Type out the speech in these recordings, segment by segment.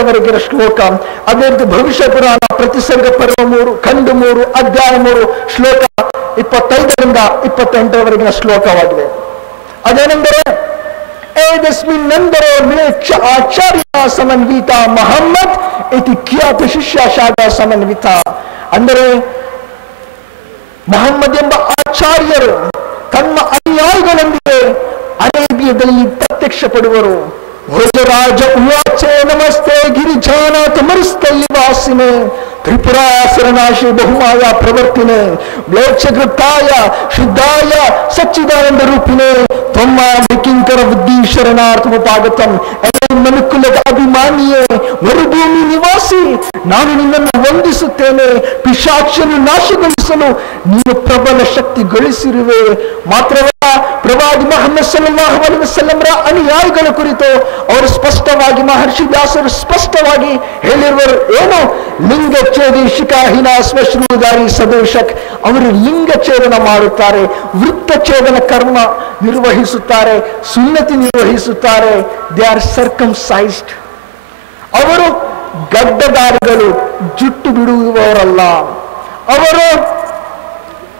20ವರೆಗಿನ ಶ್ಲೋಕ. ಅದೇ ರೀತಿ ಭವಿಷ್ಯ ಪುರಾಣ ಪ್ರತಿಸರ್ಗ ಪರ್ವ 3 ಖಂಡ 3 ಅಧ್ಯಾಯ 3 ಶ್ಲೋಕ 25ರಿಂದ 28ವರೆಗಿನ ಶ್ಲೋಕವಾಗಿದೆ. ಅದೇನೆಂದರೆ ಏದಸ್ಮಿನ್ನಂದರೆ ಮ್ಲೇಚ್ಛ ಆಚಾರ್ಯ ಸಮನ್ವಿತ ಮೊಹಮ್ಮದ್ ಇತಿ ಖ್ಯಾತ ಶಿಷ್ಯ ಶಾಖಾ ಸಮನ್ವಿತ. ಅಂದರೆ ಮೊಹಮ್ಮದ್ ಎಂಬ ಆಚಾರ್ಯರು ತಮ್ಮ ಅನುಯಾಯಿಗಳೊಂದಿಗೆ ಅರೇಬಿಯಾದಲ್ಲಿ ಪ್ರತ್ಯಕ್ಷ ಪಡುವರು. ಭೋಜರಾಜ ಉವಾಚೆ ನಮಸ್ತೆ ಗಿರಿಜಾನಾಥ ಮರುಸ್ಥಲಿ ವಾಸಿನೆ ತ್ರಿಪುರಾಸುರನಾಶಿ ಬಹುಮಾಯ ಪ್ರವರ್ತಿನೆ ಮ್ಲೇಚ್ಛಗೃತ್ತಾಯ ಶುದ್ಧಾಯ ಸಚ್ಚಿದಾನಂದ ರೂಪಿಣೆ ತ್ವಮ್ಮ ಕಿಂಕರ ಬುದ್ಧಿ ಶರಣಾರ್ಥಮುಪಾಗತಂ. ಮನುಕುಲದ ಅಭಿಮಾನಿಯೇ, ಮರುಭೂಮಿ ನಿವಾಸಿ, ನಾನು ನಿನ್ನನ್ನು ವಂದಿಸುತ್ತೇನೆ. ಪಿಶಾಚನ್ನು ನಾಶಗೊಳಿಸಲು ನೀನು ಪ್ರಬಲ ಶಕ್ತಿ ಗಳಿಸಿರುವೆ. ಮಾತ್ರವಲ್ಲ, ಪ್ರವಾದಿ ಮುಹಮ್ಮದ್ ಸಲ್ಲಲ್ಲಾಹು ಅಲೈಹಿ ವಸಲ್ಲಂರ ಅನುಯಾಯಿಗಳ ಕುರಿತು ಅವರು ಸ್ಪಷ್ಟವಾಗಿ, ಮಹರ್ಷಿ ವ್ಯಾಸರು ಸ್ಪಷ್ಟವಾಗಿ ಹೇಳಿರುವರು. ಏನು? ಲಿಂಗಚ್ಛೇದಿ ಶಿಖಾಹಿನ ಶ್ಮಶ್ರೂಧಾರಿ ಸದೋಷಕ್. ಅವರು ಲಿಂಗಛೇದನ ಮಾಡುತ್ತಾರೆ, ವೃತ್ತಛೇದನ ಕರ್ಮ ನಿರ್ವಹಿಸುತ್ತಾರೆ, ಸುನ್ನತಿ ನಿರ್ವಹಿಸುತ್ತಾರೆ. They are circumcised. ಅವರು ಗಡ್ಡದಾರಿಗಳು, ಜುಟ್ಟು ಬಿಡುವವರಲ್ಲ. ಅವರು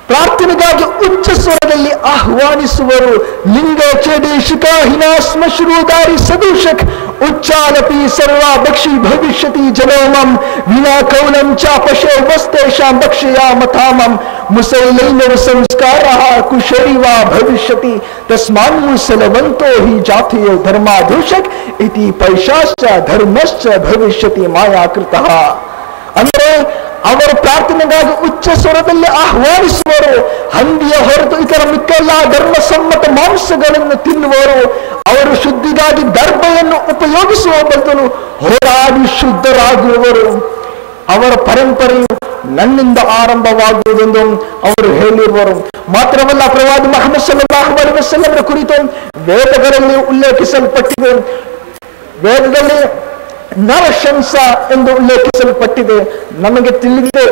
ಪ್ರಾರ್ಥನೆಗಾಗಿ ಉಚ್ಚ ಸ್ವರದಲ್ಲಿ ಆಹ್ವಾನಿಸುವರು. ಲಿಂಗಚ್ಛೇದಿ ಶಿಖಾಹಿನ ಶ್ಮಶ್ರೂಧಾರಿ ಸದೋಷಕ್ ಉಚ್ಚಾಲಪಿ ಸರ್ವ ಭಕ್ಷಿ ಭವಿಷ್ಯತಿ ಜನೋಮಂ ವಿನಾ ಕೌಲಂ ಚಾಪಶೇ ವಸ್ತೇಷಾಂ ಭಕ್ಷ್ಯಾ ಮಥಾಮಂ ಮುಸೈಲೈನವ ಸಂಸ್ಕಾರ ಕುಶರಿವ ಭವಿಷ್ಯತಿ ತಸ್ಮಾನ್ ಮುಸಲವಂತೋ ಹಿ ಜಾತಿಯೋ ಧರ್ಮಾಧೂಷಕ್ ಇತಿ ಪೈಶಾಶ್ಚ ಧರ್ಮಶ್ಚ ಭವಿಷ್ಯತಿ ಮಾಯಾಕೃತಃ. ಅಂದರೆ ಅವರು ಪ್ರಾರ್ಥನೆಗಾಗಿ ಉಚ್ಚ ಸ್ವರದಲ್ಲಿ ಆಹ್ವಾನಿಸುವರು. ಹಂದಿಯ ಹೊರತು ಇತರ ಮಿಕ್ಕೆಲ್ಲ ಧರ್ಮಸಮ್ಮತ ಮಾಂಸಗಳನ್ನು ತಿನ್ನುವರು. ಅವರು ಶುದ್ಧಿಗಾಗಿ ದರ್ಭೆಯನ್ನು ಉಪಯೋಗಿಸುವ ಬದಲು ಹೋರಾಡಿ ಶುದ್ಧರಾಗುವವರು. ಅವರ ಪರಂಪರೆಯು ನನ್ನಿಂದ ಆರಂಭವಾಗುವುದೆಂದು ಅವರು ಹೇಳಿರುವರು. ಮಾತ್ರವಲ್ಲ, ಪ್ರವಾದಿ ಮುಹಮ್ಮದ್ ಸಲ್ಲಲ್ಲಾಹು ಅಲೈಹಿ ವಸಲ್ಲಂರ ಕುರಿತು ವೇದಗಳಲ್ಲಿ ಉಲ್ಲೇಖಿಸಲ್ಪಟ್ಟಿದೆ. ವೇದದಲ್ಲಿ ನರಶಂಸ ಎಂದು ಉಲ್ಲೇಖಿಸಲ್ಪಟ್ಟಿದೆ. ನಮಗೆ ತಿಳಿದಿದೆ,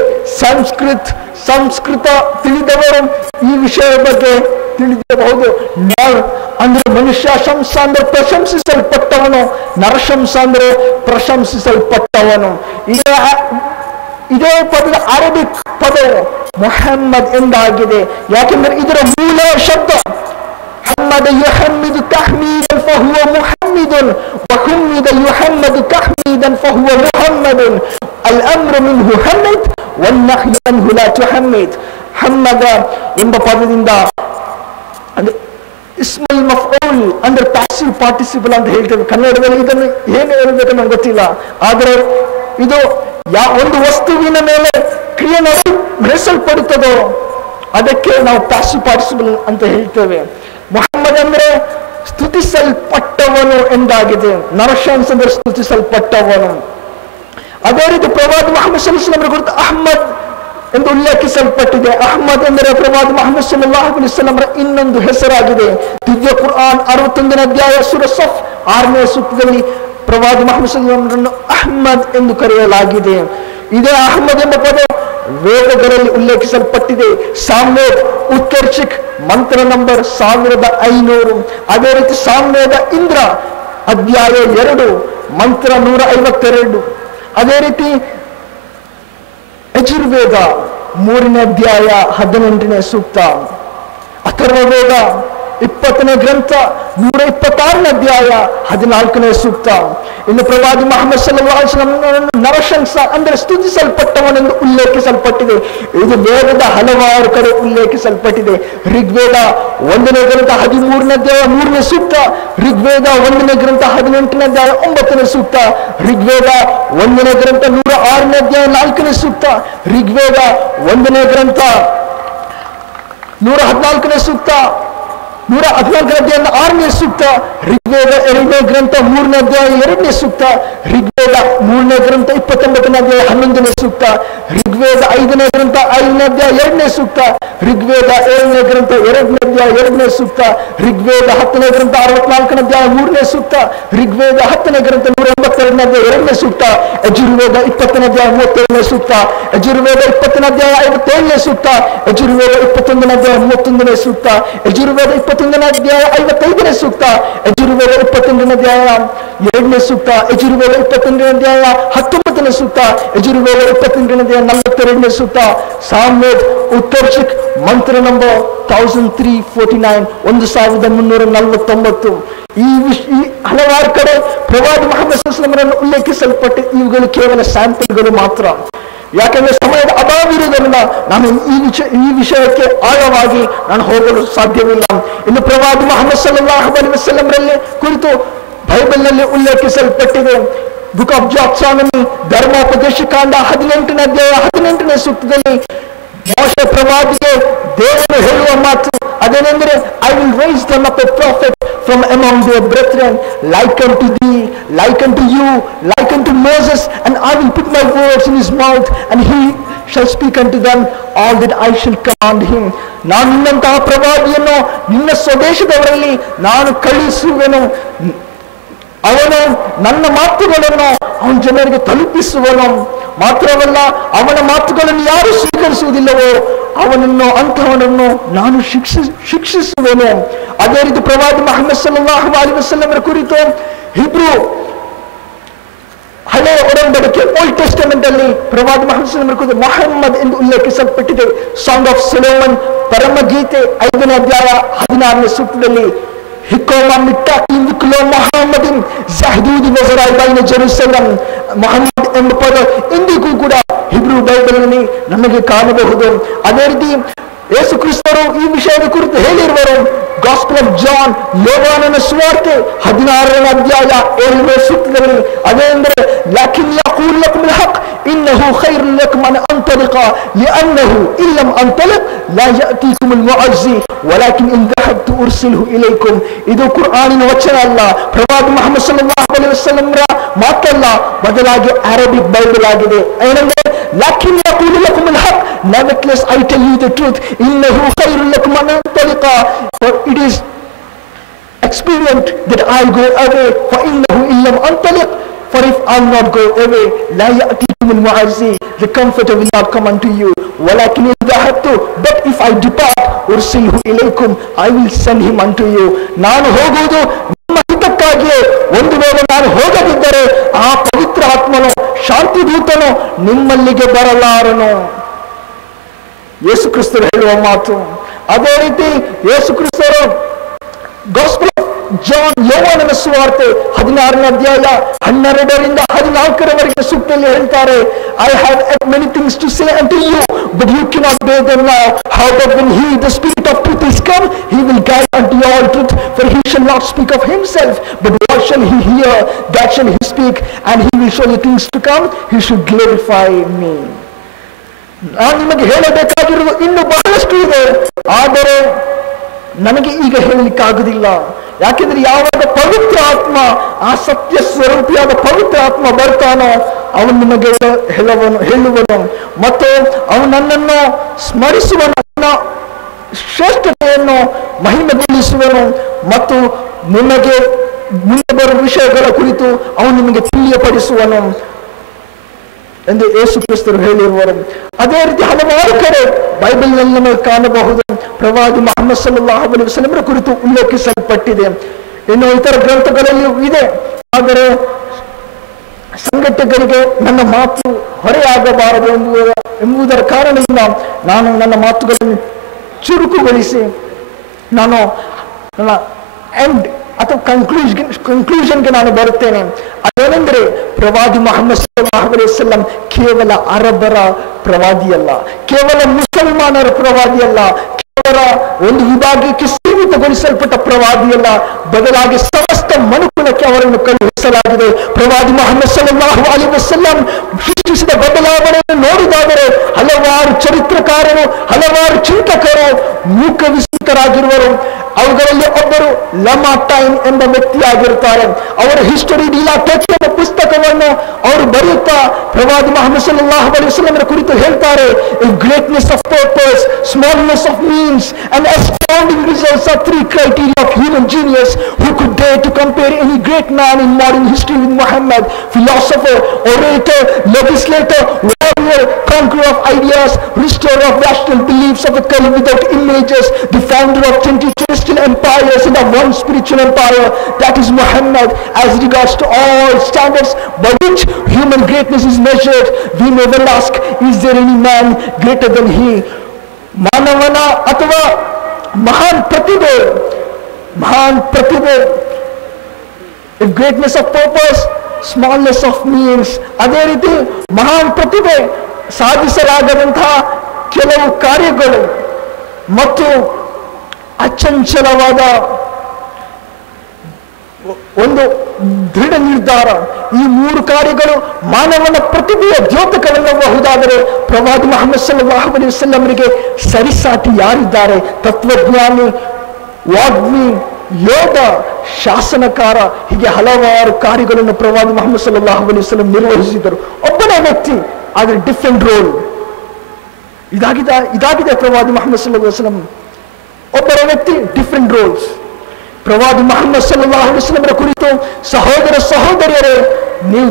ಸಂಸ್ಕೃತ ತಿಳಿದವರು ಈ ವಿಷಯದ ಬಗ್ಗೆ ತಿಳಿದಿರಬಹುದು. ನರ್ ಅಂದ್ರೆ ಮನುಷ್ಯ, ಶಂಸ ಅಂದ್ರೆ ಪ್ರಶಂಸಿಸಲ್ಪಟ್ಟವನು, ನರಶಂಸ ಅಂದ್ರೆ ಪ್ರಶಂಸಿಸಲ್ಪಟ್ಟವನು. ಇದೇ ಪದದ ಅರಬಿಕ್ ಪದವು ಮೊಹಮ್ಮದ್ ಎಂದಾಗಿದೆ. ಯಾಕೆಂದ್ರೆ ಇದರ ಮೂಲ ಶಬ್ದ حمد يحمد تحميدا فهو محمد وحمد يحمد تحميدا فهو محمد الأمر منه حمد والنهي عنه لا تحمد. حمد ಎಂಬ ಪದದಿಂದ ಅಂದ್ರೆ ಇಸ್ಮುಲ್ ಮಫ್ಊಲ್ ಅಂದ್ರೆ ಪ್ಯಾಸಿವ್ ಪಾರ್ಟಿಸಿಪಲ್ ಅಂತ ಹೇಳ್ತೇವೆ. ಕನ್ನಡದಲ್ಲಿ ಇದನ್ನು ಏನು ಹೇಳಬೇಕು ನಂಗೆ ಗೊತ್ತಿಲ್ಲ. ಆದರೆ ಇದು ಒಂದು ವಸ್ತುವಿನ ಮೇಲೆ ಕ್ರಿಯೆ ನಡೆಸಲ್ಪಡುತ್ತದೋ ಅದಕ್ಕೆ ನಾವು ಪ್ಯಾಸಿವ್ ಪಾರ್ಟಿಸಿಪಲ್ ಅಂತ ಹೇಳ್ತೇವೆ. ಮೊಹಮ್ಮದ್ ಅಂದ್ರೆ ಸ್ತುತಿಸಲ್ಪಟ್ಟವನು ಎಂದಾಗಿದೆ. ನರಶಂಸ ಅಂದ್ರೆ ಸ್ತುತಿಸಲ್ಪಟ್ಟವನು. ಅದೇ ರೀತಿ ಪ್ರವಾದಿ ಮುಹಮ್ಮದ್ ಸಲ್ಲಲ್ಲಾಹು ಅಲೈಹಿ ವಸಲ್ಲಂ ಕುರಿತು ಅಹ್ಮದ್ ಎಂದು ಉಲ್ಲೇಖಿಸಲ್ಪಟ್ಟಿದೆ. ಅಹ್ಮದ್ ಎಂದರೆ ಪ್ರವಾದಿ ಮುಹಮ್ಮದ್ ಸಲ್ಲಲ್ಲಾಹು ಅಲೈಹಿ ವಸಲ್ಲಂ ಇನ್ನೊಂದು ಹೆಸರಾಗಿದೆ. ದಿವ್ಯ ಕುರ್ಆನ್ 61ನೇ ಅಧ್ಯಾಯ ಸೂರಾ ಸಫ್ 6ನೇ ಸೂಕ್ತದಲ್ಲಿ ಪ್ರವಾದಿ ಮುಹಮ್ಮದ್ ಸಲ್ಲಲ್ಲಾಹು ಅಲೈಹಿ ವಸಲ್ಲಂ ಅಹ್ಮದ್ ಎಂದು ಕರೆಯಲಾಗಿದೆ. ಇದೇ ಅಹ್ಮದ್ ಎಂಬ ಪದ ವೇದಗಳಲ್ಲಿ ಉಲ್ಲೇಖಿಸಲ್ಪಟ್ಟಿದೆ. ಸಾಮ್ವೇದ್ ಉತ್ಕರ್ಷಿಕ್ ಮಂತ್ರ ನಂಬರ್ 1500. ಅದೇ ರೀತಿ ಸಾಮ್ವೇದ ಇಂದ್ರ ಅಧ್ಯಾಯ 2 ಮಂತ್ರ 152. ಅದೇ ರೀತಿ ಯಜುರ್ವೇದ 3ನೇ ಅಧ್ಯಾಯ 18ನೇ ಸೂಕ್ತ. ಅಥರ್ವವೇದ 20ನೇ ಗ್ರಂಥ 126ನೇ ಅಧ್ಯಾಯ 14ನೇ ಸೂಕ್ತ. ಇನ್ನು ಪ್ರವಾದಿ ಮುಹಮ್ಮದ್ ಸಲ್ಲಲ್ಲಾಹು ಅಲೈಹಿ ವಸಲ್ಲಂ ನರಶಂಸ ಅಂದರೆ ಸ್ತುತಿಸಲ್ಪಟ್ಟವನೆಂದು ಉಲ್ಲೇಖಿಸಲ್ಪಟ್ಟಿದೆ. ಇದು ವೇದದ ಹಲವಾರು ಕಡೆ ಉಲ್ಲೇಖಿಸಲ್ಪಟ್ಟಿದೆ. ಋಗ್ವೇದ 1ನೇ ಗ್ರಂಥ 13ನೇ ಅಧ್ಯಾಯ 3ನೇ ಸೂಕ್ತ, ಋಗ್ವೇದ 1ನೇ ಗ್ರಂಥ 18ನೇ ಅಧ್ಯಾಯ 9ನೇ ಸೂಕ್ತ, ಋಗ್ವೇದ 1ನೇ ಗ್ರಂಥ 106ನೇ ಅಧ್ಯಾಯ 4ನೇ ಸೂಕ್ತ, ಋಗ್ವೇದ 1ನೇ ಗ್ರಂಥ 114ನೇ ಸೂಕ್ತ, 114ನೇ ಅಧ್ಯಾಯ 6ನೇ ಸೂಕ್ತ, ಋಗ್ವೇದ 2ನೇ ಗ್ರಂಥ 3ನೇ ಅಧ್ಯಾಯ 2ನೇ ಸೂಕ್ತ, ಋಗ್ವೇದ 3ನೇ ಗ್ರಂಥ 29ನೇ ಅಧ್ಯಾಯ 11ನೇ ಸೂಕ್ತ, ಋಗ್ವೇದ 5ನೇ ಗ್ರಂಥ 5ನೇ ಅಧ್ಯಾಯ 2ನೇ ಸೂಕ್ತ, ಋಗ್ವೇದ 7ನೇ ಗ್ರಂಥ 2ನೇ ಅಧ್ಯಾಯ 2ನೇ ಸೂಕ್ತ, ಋಗ್ವೇದ 10ನೇ ಗ್ರಂಥ 64ನೇ ಅಧ್ಯಾಯ 3ನೇ ಸೂಕ್ತ, ಋಗ್ವೇದ 10ನೇ ಗ್ರಂಥ 182ನೇ ಅಧ್ಯಾಯ 2ನೇ ಸೂಕ್ತ, ಯಜುರ್ವೇದ 20ನೇ ಅಧ್ಯಾಯ 37ನೇ ಸೂಕ್ತ, ಯಜುರ್ವೇದ 20ನೇ ಅಧ್ಯಾಯ 57ನೇ ಸೂಕ್ತ, ಯಜುರ್ವೇದ 21ನೇ ಅಧ್ಯಾಯ 31ನೇ ಸೂಕ್ತ, ಯಜುರ್ವೇದ 22ನೇ 21ನೇ ಅಧ್ಯಾಯ 55ನೇ ಸೂಕ್ತ, ಯಜುರ್ವೇದ 28ನೇ ಅಧ್ಯಾಯ 2ನೇ ಸೂಕ್ತ, ಯಜುರ್ವೇದ 28ನೇ ಅಧ್ಯಾಯ 19ನೇ ಸೂಕ್ತ, ಯಜುರ್ವೇದ 28ನೇ ಅಧ್ಯಾಯ 42ನೇ ಸೂಕ್ತ, ಸಾಮ್ವೇದ್ ಉತ್ತರ್ಷಿಕ್ ಮಂತ್ರ ನಂಬರ್ 1349 1349. ಈ ಹಲವಾರು ಕಡೆ ಪ್ರವಾದಿ ಮುಹಮ್ಮದ್ ಸಲ್ಲಲ್ಲಾಹು ಅಲೈಹಿ ವಸಲ್ಲಂ ಉಲ್ಲೇಖಿಸಲ್ಪಟ್ಟ ಇವುಗಳು ಕೇವಲ ಸ್ಯಾಂಪಲ್ಗಳು ಮಾತ್ರ. ಯಾಕಂದ್ರೆ ಸಮಯದ ಅಭಾವ ಇರುವುದರಿಂದ ನಾನು ಈ ವಿಷಯಕ್ಕೆ ಆಳವಾಗಿ ನಾನು ಹೋಗಲು ಸಾಧ್ಯವಿಲ್ಲ. ಇನ್ನು ಪ್ರವಾದಿ ಮುಹಮ್ಮದ್ ಸಲ್ಲಲ್ಲಾಹು ಅಲೈಹಿ ವಸಲ್ಲಂರಲ್ಲಿ ಕುರಿತು ಬೈಬಲ್ನಲ್ಲಿ ಉಲ್ಲೇಖಿಸಲ್ಪಟ್ಟಿದೆ. ಬುಕ್ ಆಫ್ ಜಾಕ್ಸಾನಮಿ ಧರ್ಮೋಪದೇಶ ಕಾಂಡ 18ನೇ ಅಧ್ಯಾಯ 18ನೇ ಸೂಕ್ತದಲ್ಲಿ ಮೋಶೆ ಪ್ರವಾದಿಗೆ ದೇವರು ಹೇಳುವ ಮಾತು ಅದೇನೆಂದರೆ, I will raise them up a prophet from among their brethren, like unto thee, like unto you, like unto Moses, and I will put my words in his mouth, and he shall speak unto them all that I shall command him. ನಾನು ನಿನ್ನಂತಹ ಪ್ರವಾದಿಯನ್ನು ನಿನ್ನ ಸ್ವದೇಶದವರಲ್ಲಿ ನಾನು ಕಳುಹಿಸುವೆನು. ಅವನು ನನ್ನ ಮಾತುಗಳನ್ನು ಅವನ ಜನರಿಗೆ ತಲುಪಿಸುವನು. ಮಾತ್ರವಲ್ಲ, ಅವನ ಮಾತುಗಳನ್ನು ಯಾರು ಸ್ವೀಕರಿಸುವುದಿಲ್ಲವೋ ಅಂತಹವನನ್ನು ನಾನು ಶಿಕ್ಷಿಸುವೆನು. ಅದೇ ರೀತಿ ಪ್ರವಾದಿ ಮುಹಮ್ಮದ್ ಸಲ್ಲಲ್ಲಾಹು ಅಲೈಹಿ ವಸಲ್ಲಂರ ಕುರಿತು ಹಿಬ್ರೂ ಹಳೆಯ ಒಡಂಬಡಿಕೆ ಓಲ್ಡ್ ಟೆಸ್ಟಮೆಂಟ್ ಅಲ್ಲಿ ಪ್ರವಾದಿ ಮುಹಮ್ಮದ್ ಸಲ್ಲಲ್ಲಾಹು ಅಲೈಹಿ ವಸಲ್ಲಂ ಮೊಹಮ್ಮದ್ ಎಂದು ಉಲ್ಲೇಖಿಸಲ್ಪಟ್ಟಿದೆ. ಸಾಂಗ್ ಆಫ್ ಸೊಲೊಮನ್ ಪರಮಗೀತೆ 5ನೇ ಅಧ್ಯಾಯ 16ನೇ ಸೂಕ್ತದಲ್ಲಿ ಮೊಹಮ್ಮದಿನ್ ಜಹದೂದಿ ವಜರಾಯ್ ಬೈನ ಜೆರುಸಲಂ, ಮೊಹಮ್ಮದ್ ಎಂಬ ಪದ ಇಂದಿಗೂ ಕೂಡ ಹಿಬ್ರೂ ಬೈಬಲ್ನಲ್ಲಿ ನಮಗೆ ಕಾಣಬಹುದು. ಅದೇ ರೀತಿ ಯೇಸು ಕ್ರಿಸ್ತರು ಈ ವಿಷಯದ ಕುರಿತು ಹೇಳಿರುವರು. ಗಾಸ್ಪಲ್ ಆಫ್ ಜಾನ್ ಯೋಹಾನನ ಸುವಾರ್ತೆ 16ನೇ ಅಧ್ಯಾಯ 7ನೇ ಸೂಕ್ತದಲ್ಲಿ ಅದೇ ಅಂದರೆ, ಲಾಕಿನ್ ಯಕೂಲ್ ಲಕುಮ್ ಅಲ್ ಹಕ್ ಇನ್ನಹು ಖೈರುಲ್ ಲಕುಮ್ ಅನ್ ಅಂತಲಿಕ ಲಿಅನ್ನಹು ಇನ್ ಲಮ್ ಅಂತಲಿಕ್ ಲಾ ಯಅತೀಕುಮ್ ಅಲ್ ಮುಅಜ್ಜಿ ವಲಾಕಿನ್ ಇನ್ ದಹಬ್ತು ಉರ್ಸಿಲ್ಹು ಇಲೈಕುಮ್. ಇದು ಕುರ್ಆನಿನ ವಚನ ಅಲ್ಲ, ಪ್ರವಾದಿ ಮುಹಮ್ಮದ್ ಸಲ್ಲಲ್ಲಾಹು ಅಲೈಹಿ ವಸಲ್ಲಂರ ಮಾತಲ್ಲ, ಬದಲಾಗಿ ಅರೇಬಿಕ್ ಬೈಬಲ್ ಆಗಿದೆ. ಏನಂದ್ರೆ, ಲಾಕಿನ್ ಯಕೂಲ್ ಲಕುಮ್ ಅಲ್ ಹಕ್, nevertheless I tell you the truth, innahu khayrun lakum an antaliqa, for it is expedient that I go away, for innahu illam antaliq, for if I not go away la ya'tikum al mu'azzi, the comforter will not come unto you, walakin in dhahabtu, but if I depart ursilhu ilaykum, I will send him unto you. ನಾನು ಹೋಗುವುದು ನಿಮ್ಮ ಹಿತಕ್ಕಾಗಿಯೇ. ಒಂದು ವೇಳೆ ನಾನು ಹೋಗದಿದ್ದರೆ ಆ ಪವಿತ್ರ ಆತ್ಮನು, ಶಾಂತಿ ದೂತನು ನಿಮ್ಮಲ್ಲಿಗೆ ಬರಲಾರನು. ಯೇಸು ಕ್ರಿಸ್ತರು ಹೇಳುವ ಮಾತು. ಅದೇ ರೀತಿ ಯೇಸು ಕ್ರಿಸ್ತರು ಗಾಸ್ಪಲ್ ಆಫ್ ಜಾನ್ ಯೋಹಾನನ ಸುವಾರ್ತೆ 16ನೇ ಅಧ್ಯಾಯ 12ರಿಂದ 14ರವರೆಗೆ ಸೂಕ್ತದಲ್ಲಿ ಹೇಳ್ತಾರೆ, I have many things to say unto you, but you cannot bear them now. However, when he, the Spirit of truth, is come, he will guide unto all truth, for he shall not speak of himself, but what shall he hear, that shall he speak, and he will show the things to come. He should glorify me. ನಾನು ನಿಮಗೆ ಹೇಳಬೇಕಾಗಿರುವುದು ಇನ್ನೂ ಬಹಳಷ್ಟು ಇದೆ, ಆದರೆ ನನಗೆ ಈಗ ಹೇಳಲಿಕ್ಕಾಗುವುದಿಲ್ಲ. ಯಾಕೆಂದ್ರೆ ಯಾವಾಗ ಪವಿತ್ರ ಆತ್ಮ, ಆ ಸತ್ಯ ಸ್ವರೂಪಿಯಾದ ಪವಿತ್ರ ಆತ್ಮ ಬರ್ತಾನೋ ಅವನು ನಿಮಗೆ ಹೇಳುವನು ಮತ್ತು ಅವನು ನನ್ನನ್ನು ಸ್ಮರಿಸುವನು, ನನ್ನ ಶ್ರೇಷ್ಠತೆಯನ್ನು ಮಹಿಮೆಗೊಳಿಸುವನು ಮತ್ತು ನಿಮಗೆ ಮುಂದೆ ಬರುವ ವಿಷಯಗಳ ಕುರಿತು ಅವನು ನಿಮಗೆ ತಿಳಿಯಪಡಿಸುವನು ಎಂದು ಯೇಸು ಕ್ರಿಸ್ತರು ಹೇಳಿರುವರು. ಅದೇ ರೀತಿ ಹಲವಾರು ಕಡೆ ಬೈಬಲ್ನಲ್ಲಿ ನಮಗೆ ಕಾಣಬಹುದು. ಪ್ರವಾದಿ ಮುಹಮ್ಮದ್ ಸಲ್ಲಲ್ಲಾಹು ಅಲೈಹಿ ವಸಲ್ಲಂರ ಕುರಿತು ಉಲ್ಲೇಖಿಸಲ್ಪಟ್ಟಿದೆ. ಇನ್ನು ಇತರ ಗ್ರಂಥಗಳಲ್ಲಿಯೂ ಇದೆ. ಆದರೆ ಸಂಘಟಕರಿಗೆ ನನ್ನ ಮಾತು ಹೊರೆಯಾಗಬಾರದು ಎಂಬುದರ ಕಾರಣದಿಂದ ನಾನು ನನ್ನ ಮಾತುಗಳನ್ನು ಚುರುಕುಗೊಳಿಸಿ ನಾನು ನನ್ನ ಎಂಡ್ ಅಥವಾ ಕನ್ಕ್ಲೂಷನ್ಗೆ ನಾನು ಬರುತ್ತೇನೆ. ಅದೇನೆಂದರೆ, ಪ್ರವಾದಿ ಮುಹಮ್ಮದ್ ಸಲ್ಲಲ್ಲಾಹು ಅಲೈಹಿ ವಸಲ್ಲಂ ಕೇವಲ ಅರಬ್ಬರ ಪ್ರವಾದಿಯಲ್ಲ, ಕೇವಲ ಮುಸಲ್ಮಾನರ ಪ್ರವಾದಿಯಲ್ಲ, ಕೇವಲ ಒಂದು ವಿಭಾಗಕ್ಕೆ ಸೀಮಿತಗೊಳಿಸಲ್ಪಟ್ಟ ಪ್ರವಾದಿಯಲ್ಲ, ಬದಲಾಗಿ ಸಮಸ್ತ ಮನುಕುಲಕ್ಕೆ ಅವರನ್ನು ಕಳುಹಿಸಲಾಗಿದೆ. ಪ್ರವಾದಿ ಮುಹಮ್ಮದ್ ಸಲ್ಲಲ್ಲಾಹು ಅಲೈಹಿ ವಸಲ್ಲಂ ಸೃಷ್ಟಿಸಿದ ಬದಲಾವಣೆಯನ್ನು ನೋಡಿದಾದರೆ ಹಲವಾರು ಚರಿತ್ರಕಾರರು, ಹಲವಾರು ಚಿಂತಕರು ಮೂಕವಿಸ್ಮಿತರಾಗಿರುವರು. ಅವುಗಳಲ್ಲಿ ಒಬ್ಬರು ಲಮಾ ಟೈಮ್ ಎಂಬ ವ್ಯಕ್ತಿಯಾಗಿರುತ್ತಾರೆ. ಅವರ ಹಿಸ್ಟರಿ ಡಿಲಾಟೆಕ್ಸ್ ಎಂಬ ಪುಸ್ತಕವನ್ನು ಅವರು ಬರೆಯುತ್ತಾ ಪ್ರವಾದಿ ಮುಹಮ್ಮದ್ ಸಲ್ಲಲ್ಲಾಹು ಅಲೈಹಿ ವಸಲ್ಲಂರ ಕುರಿತು ಹೇಳ್ತಾರೆ, greatness of purpose, smallness of means and astounding results are three criteria of human genius. Who could dare to compare any great man in modern history with Muhammad? Philosopher, orator, legislator, warrior, conqueror of ideas, restorer of rational beliefs of a cult without images, the founder of 20 celestial empires and of one spiritual empire, that is Muhammad. As regards to all standards by which human greatness is measured, we may well ask, is there any man greater than he? ಮಾನವನ ಅಥವಾ ಮಹಾನ್ ಪ್ರತಿಭೆ, if greatness of purpose, smallness of means, ಅದೇ ರೀತಿ ಮಹಾನ್ ಪ್ರತಿಭೆ, ಸಾಧಿಸಲಾಗದಂತಹ ಕೆಲವು ಕಾರ್ಯಗಳು ಮತ್ತು ಅಚಂಚಲವಾದ ಒಂದು ದೃಢ ನಿರ್ಧಾರ, ಈ ಮೂರು ಕಾರ್ಯಗಳು ಮಾನವನ ಪ್ರತಿಭೆಯ ದ್ಯೋತಕವೆನ್ನಬಹುದಾದರೆ ಪ್ರವಾದಿ ಮುಹಮ್ಮದ್ ಸಲ್ಲಲ್ಲಾಹು ಅಲೈಹಿ ವಸಲ್ಲಂರಿಗೆ ಸರಿಸಾಟಿ ಯಾರಿದ್ದಾರೆ? ತತ್ವಜ್ಞಾನಿ, ವಾಗ್ಮಿ, ಯೋಧ, ಶಾಸನಕಾರ, ಹೀಗೆ ಹಲವಾರು ಕಾರ್ಯಗಳನ್ನು ಪ್ರವಾದಿ ಮುಹಮ್ಮದ್ ಸಲ್ಲಲ್ಲಾಹು ಅಲೈಹಿ ವಸಲ್ಲಂ ನಿರ್ವಹಿಸಿದರು. ಒಬ್ಬನೇ ವ್ಯಕ್ತಿ, ಆದರೆ ಡಿಫರೆಂಟ್ ರೋಲ್. ಇದಾಗಿದೆ ಪ್ರವಾದಿ ಮುಹಮ್ಮದ್ ಸಲ್ಲಲ್ಲಾಹು ಅಲೈಹಿ ವಸಲ್ಲಂ. ಒಬ್ಬರ ವ್ಯಕ್ತಿ, ಡಿಫರೆಂಟ್ ರೋಲ್ಸ್. ಪ್ರವಾದಿ ಮುಹಮ್ಮದ್ ಸಲ್ಲಲ್ಲಾಹು ಅಲೈಹಿ ವಸಲ್ಲಂರ ಕುರಿತು ಸಹೋದರ ಸಹೋದರಿಯರೇ, ನೀವು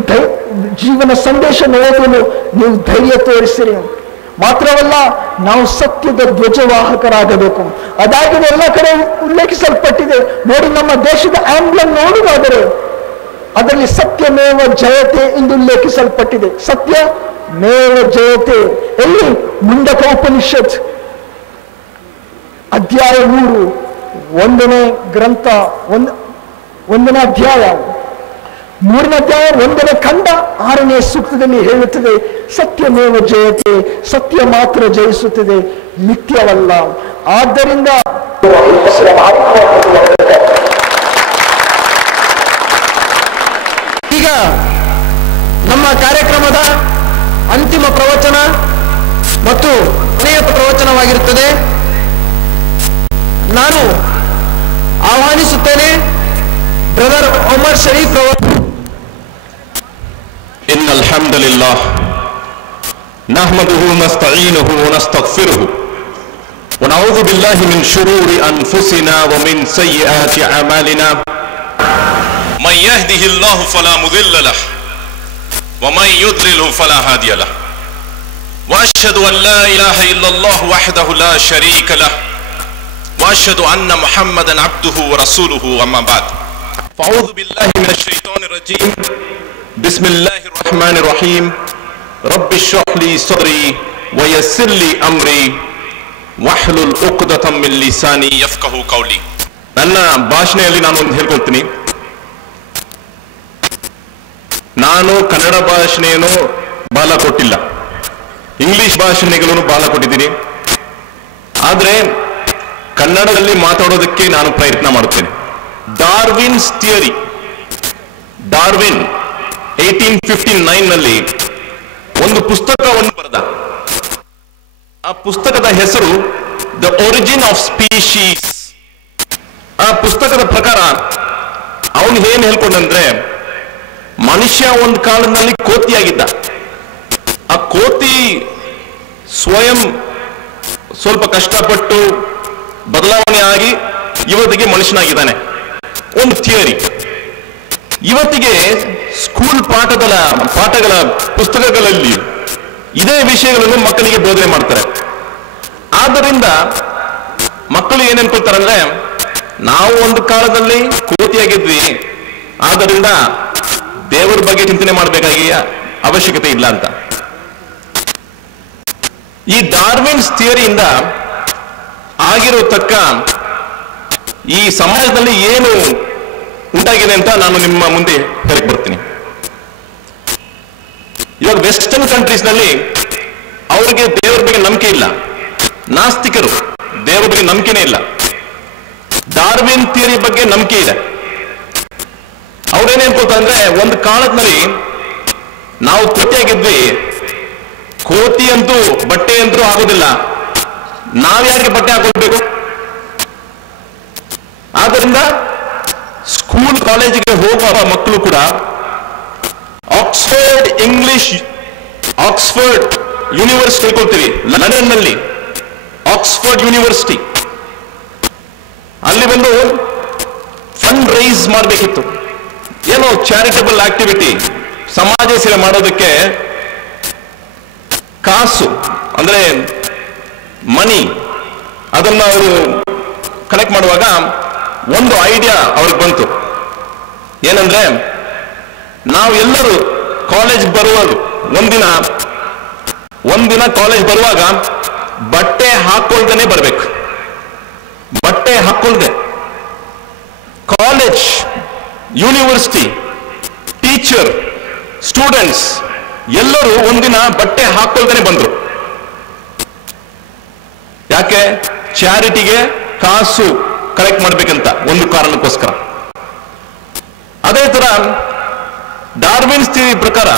ಜೀವನ ಸಂದೇಶ ಓದಲು ನೀವು ಧೈರ್ಯ ತೋರಿಸಿರಿ. ಮಾತ್ರವಲ್ಲ, ನಾವು ಸತ್ಯದ ಧ್ವಜವಾಹಕರಾಗಬೇಕು. ಅದಾಗಿದೆ, ಎಲ್ಲ ಕಡೆ ಉಲ್ಲೇಖಿಸಲ್ಪಟ್ಟಿದೆ. ನೋಡಿ, ನಮ್ಮ ದೇಶದ ಆಂಬ್ಲಮ್ ನೋಡುವುದಾದರೆ ಅದರಲ್ಲಿ ಸತ್ಯಮೇವ ಜಯತೆ ಎಂದು ಉಲ್ಲೇಖಿಸಲ್ಪಟ್ಟಿದೆ. ಸತ್ಯ ಮೇವ ಜಯತೆ. ಎಲ್ಲಿ? ಮುಂಡಕ ಉಪನಿಷತ್ ಅಧ್ಯಾಯ 3, 1ನೇ ಗ್ರಂಥ, 1ನೇ ಅಧ್ಯಾಯ, 3ನೇ ಅಧ್ಯಾಯ 1ನೇ ಖಂಡ 6ನೇ ಸೂಕ್ತದಲ್ಲಿ ಹೇಳುತ್ತದೆ, ಸತ್ಯಮೇವ ಜಯತೆ, ಸತ್ಯ ಮಾತ್ರ ಜಯಿಸುತ್ತದೆ, ಮಿಥ್ಯವಲ್ಲ. ಆದ್ದರಿಂದ ಈಗ ನಮ್ಮ ಕಾರ್ಯಕ್ರಮದ ಅಂತಿಮ ಪ್ರವಚನ ಮತ್ತು ಕೊನೆಯ ಪ್ರವಚನವಾಗಿರುತ್ತದೆ. ನಾನು ಆಹ್ವಾನಿಸುತ್ತೇನೆ ಬ್ರದರ್ ಉಮರ್ ಶರೀಫ್ ಅವರು. ಇನ್ನ ಅಲ್ಹಮ್ದುಲಿಲ್ಲಾಹ್ ನಹ್ಮದುಹು ನಸ್ತഈನುಹು ವನಸ್ತಗ್ಫಿರುಹು ವನೌದು ಬಿಲ್ಲಾಹಿ ಮಿನ್ ಶುರೂರಿ ಅನ್ಫುಸಿನಾ ವಮಿನ್ ಸಯ್ಯಿಆತಿ ಅಮಾಲಿನಾ ಮನ್ ಯಹ್ದಿಹಿಲ್ಲಾಹು ಫಲಾ ಮುದಿಲ್ಲ ಲಹು ವಮನ್ ಯುದ್ಲಿಲ್ಹು ಫಲಾ ಹಾದಿಯ ಲಹು ವಅಶ್ಹದು ಅನ್ ಲಾ ಇಲಾಹಾ ಇಲ್ಲಲ್ಲಾಹು ವಹ್ದಹು ಲಾ ಶರೀಕ ಲಹು وأشهد أن محمدا عبده ورسوله أما بعد فأعوذ بالله من الشيطان الرجيم بسم الله الرحمن الرحيم رب اشرح لي صدري ويسر لي أمري واحلل عقدة من لساني يفقهوا قولي. ನನ್ನ ಭಾಷಣೆಯಲ್ಲಿ ನಾನು ಒಂದು ಹೇಳ್ಕೊಳ್ತೀನಿ. ನಾನು ಕನ್ನಡ ಭಾಷಣೆಯನ್ನು ಬಾಲ ಕೊಟ್ಟಿಲ್ಲ, ಇಂಗ್ಲಿಷ್ ಭಾಷಣೆಗಳನ್ನು ಬಾಲ ಕೊಟ್ಟಿದ್ದೀನಿ. ಆದರೆ ಕನ್ನಡದಲ್ಲಿ ಮಾತಾಡೋದಕ್ಕೆ ನಾನು ಪ್ರಯತ್ನ ಮಾಡುತ್ತೇನೆ. ಡಾರ್ವಿನ್ಸ್ ಥಿಯರಿ, ಡಾರ್ವಿನ್ 1859ನಲ್ಲಿ ಒಂದು ಪುಸ್ತಕವನ್ನು ಬರೆದ. ಆ ಪುಸ್ತಕದ ಹೆಸರು ದ ಒರಿಜಿನ್ ಆಫ್ ಸ್ಪೀಶೀಸ್. ಆ ಪುಸ್ತಕದ ಪ್ರಕಾರ ಅವನು ಏನ್ ಹೇಳ್ಕೊಂಡಂದ್ರೆ, ಮನುಷ್ಯ ಒಂದು ಕಾಲದಲ್ಲಿ ಕೋತಿಯಾಗಿದ್ದ. ಆ ಕೋತಿ ಸ್ವಯಂ ಸ್ವಲ್ಪ ಕಷ್ಟಪಟ್ಟು ಬದಲಾವಣೆ ಆಗಿ ಇವತ್ತಿಗೆ ಮನುಷ್ಯನಾಗಿದ್ದಾನೆ. ಒಂದು ಥಿಯರಿ. ಇವತ್ತಿಗೆ ಸ್ಕೂಲ್ ಪಾಠಗಳ ಪುಸ್ತಕಗಳಲ್ಲಿ ಇದೇ ವಿಷಯಗಳನ್ನು ಮಕ್ಕಳಿಗೆ ಬೋಧನೆ ಮಾಡ್ತಾರೆ. ಆದ್ದರಿಂದ ಮಕ್ಕಳು ಏನ್ ಅನ್ಕೊಳ್ತಾರೆ ಅಂದ್ರೆ, ನಾವು ಒಂದು ಕಾಲದಲ್ಲಿ ಕೋತಿಯಾಗಿದ್ವಿ, ಆದ್ದರಿಂದ ದೇವರ ಬಗ್ಗೆ ಚಿಂತನೆ ಮಾಡಬೇಕಾಗಿ ಅವಶ್ಯಕತೆ ಇಲ್ಲ ಅಂತ. ಈ ಡಾರ್ವಿನ್ಸ್ ಥಿಯರಿಯಿಂದ ಆಗಿರತಕ್ಕ ಈ ಸಮಾಜದಲ್ಲಿ ಏನು ಉಂಟಾಗಿದೆ ಅಂತ ನಾನು ನಿಮ್ಮ ಮುಂದೆ ಹೇಳಕ್ ಬರ್ತೀನಿ. ಇವಾಗ ವೆಸ್ಟರ್ನ್ ಕಂಟ್ರೀಸ್ ನಲ್ಲಿ ಅವರಿಗೆ ದೇವರ ಬಗ್ಗೆ ನಂಬಿಕೆ ಇಲ್ಲ, ನಾಸ್ತಿಕರು, ದೇವರ ಬಗ್ಗೆ ನಂಬಿಕೆನೇ ಇಲ್ಲ. ಡಾರ್ವಿನ್ ಥಿಯರಿ ಬಗ್ಗೆ ನಂಬಿಕೆ ಇದೆ. ಅವ್ರೇನ್ ಹೇಳ್ಕೊಳ್ತಾರೆ ಅಂದ್ರೆ, ಒಂದು ಕಾಲದಲ್ಲಿ ನಾವು ಕೋತಿಯಾಗಿದ್ವಿ, ಕೋತಿ ಅಂತೂ ಬಟ್ಟೆ ಅಂತೂ ಆಗೋದಿಲ್ಲ, ನಾವ್ಯಾರಿಗೆ ಬಟ್ಟೆ ಹಾಕೊಳ್ಬೇಕು? ಆದ್ದರಿಂದ ಸ್ಕೂಲ್ ಕಾಲೇಜಿಗೆ ಹೋಗುವ ಮಕ್ಕಳು ಕೂಡ ಆಕ್ಸ್ಫರ್ಡ್ ಯೂನಿವರ್ಸಿಟಿ ಹೇಳ್ಕೊಳ್ತೀವಿ, ಲಂಡನ್ ನಲ್ಲಿ ಆಕ್ಸ್ಫರ್ಡ್ ಯೂನಿವರ್ಸಿಟಿ, ಅಲ್ಲಿ ಬಂದು ಫಂಡ್ ರೈಸ್ ಮಾಡಬೇಕಿತ್ತು. ಏನೋ ಚಾರಿಟಬಲ್ ಆಕ್ಟಿವಿಟಿ, ಸಮಾಜ ಸೇವೆ ಮಾಡೋದಕ್ಕೆ ಕಾಸು ಅಂದ್ರೆ ಮನಿ, ಅದನ್ನ ಅವರು ಕಲೆಕ್ಟ್ ಮಾಡುವಾಗ ಒಂದು ಐಡಿಯಾ ಅವ್ರಿಗೆ ಬಂತು. ಏನಂದ್ರೆ, ನಾವು ಎಲ್ಲರೂ ಕಾಲೇಜ್ ಬರುವಾಗ ಒಂದಿನ ಕಾಲೇಜ್ ಬರುವಾಗ ಬಟ್ಟೆ ಹಾಕೊಳ್ದೇನೆ ಬರ್ಬೇಕು. ಬಟ್ಟೆ ಹಾಕೊಳ್ದೆ ಕಾಲೇಜ್, ಯೂನಿವರ್ಸಿಟಿ, ಟೀಚರ್, ಸ್ಟೂಡೆಂಟ್ಸ್ ಎಲ್ಲರೂ ಒಂದಿನ ಬಟ್ಟೆ ಹಾಕೊಳ್ದೇನೆ ಬಂದ್ರು. ಯಾಕೆ? ಚಾರಿಟಿಗೆ ಕಾಸು ಕಲೆಕ್ಟ್ ಮಾಡ್ಬೇಕಂತ ಒಂದು ಕಾರಣಕ್ಕೋಸ್ಕರ. ಅದೇ ತರ ಡಾರ್ವಿನ್ಸ್ ಥಿಯರಿ ಪ್ರಕಾರ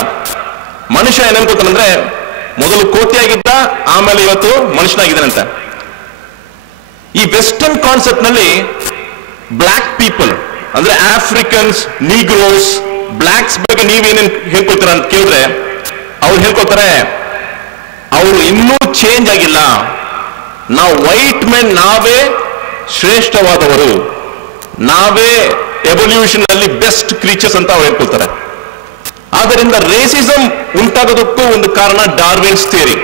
ಮನುಷ್ಯ ಏನನ್ಕೋತಾನಂದ್ರೆ, ಮೊದಲು ಕೋತಿಯಾಗಿದ್ದ, ಆಮೇಲೆ ಇವತ್ತು ಮನುಷ್ಯನಾಗಿದ್ದಾನಂತ. ಈ ವೆಸ್ಟರ್ನ್ ಕಾನ್ಸೆಪ್ಟ್ ನಲ್ಲಿ ಬ್ಲ್ಯಾಕ್ ಪೀಪಲ್ ಅಂದ್ರೆ ಆಫ್ರಿಕನ್ಸ್, ನೀಗ್ರೋಸ್, ಬ್ಲ್ಯಾಕ್ಸ್ ಬಗ್ಗೆ ನೀವೇನೇನು ಹೇಳ್ಕೊಳ್ತೀರ ಅಂತ ಕೇಳಿದ್ರೆ ಅವ್ರು ಹೇಳ್ಕೊಳ್ತಾರೆ, ಅವರು ಇನ್ನೂ ಚೇಂಜ್ ಆಗಿಲ್ಲ, ನಾವು ವೈಟ್ ಮೆನ್ ನಾವೇ ಶ್ರೇಷ್ಠವಾದವರು, ನಾವೇ ಎವಲ್ಯೂಷನ್ ಅಲ್ಲಿ ಬೆಸ್ಟ್ ಕ್ರೀಚರ್ಸ್ ಅಂತ ಅವ್ರು ಹೇಳ್ಕೊಳ್ತಾರೆ. ಆದ್ದರಿಂದ ರೇಸಿಸಂ ಉಂಟಾಗೋದಕ್ಕೂ ಒಂದು ಕಾರಣ ಡಾರ್ವಿನ್ಸ್ ಥಿಯರಿ.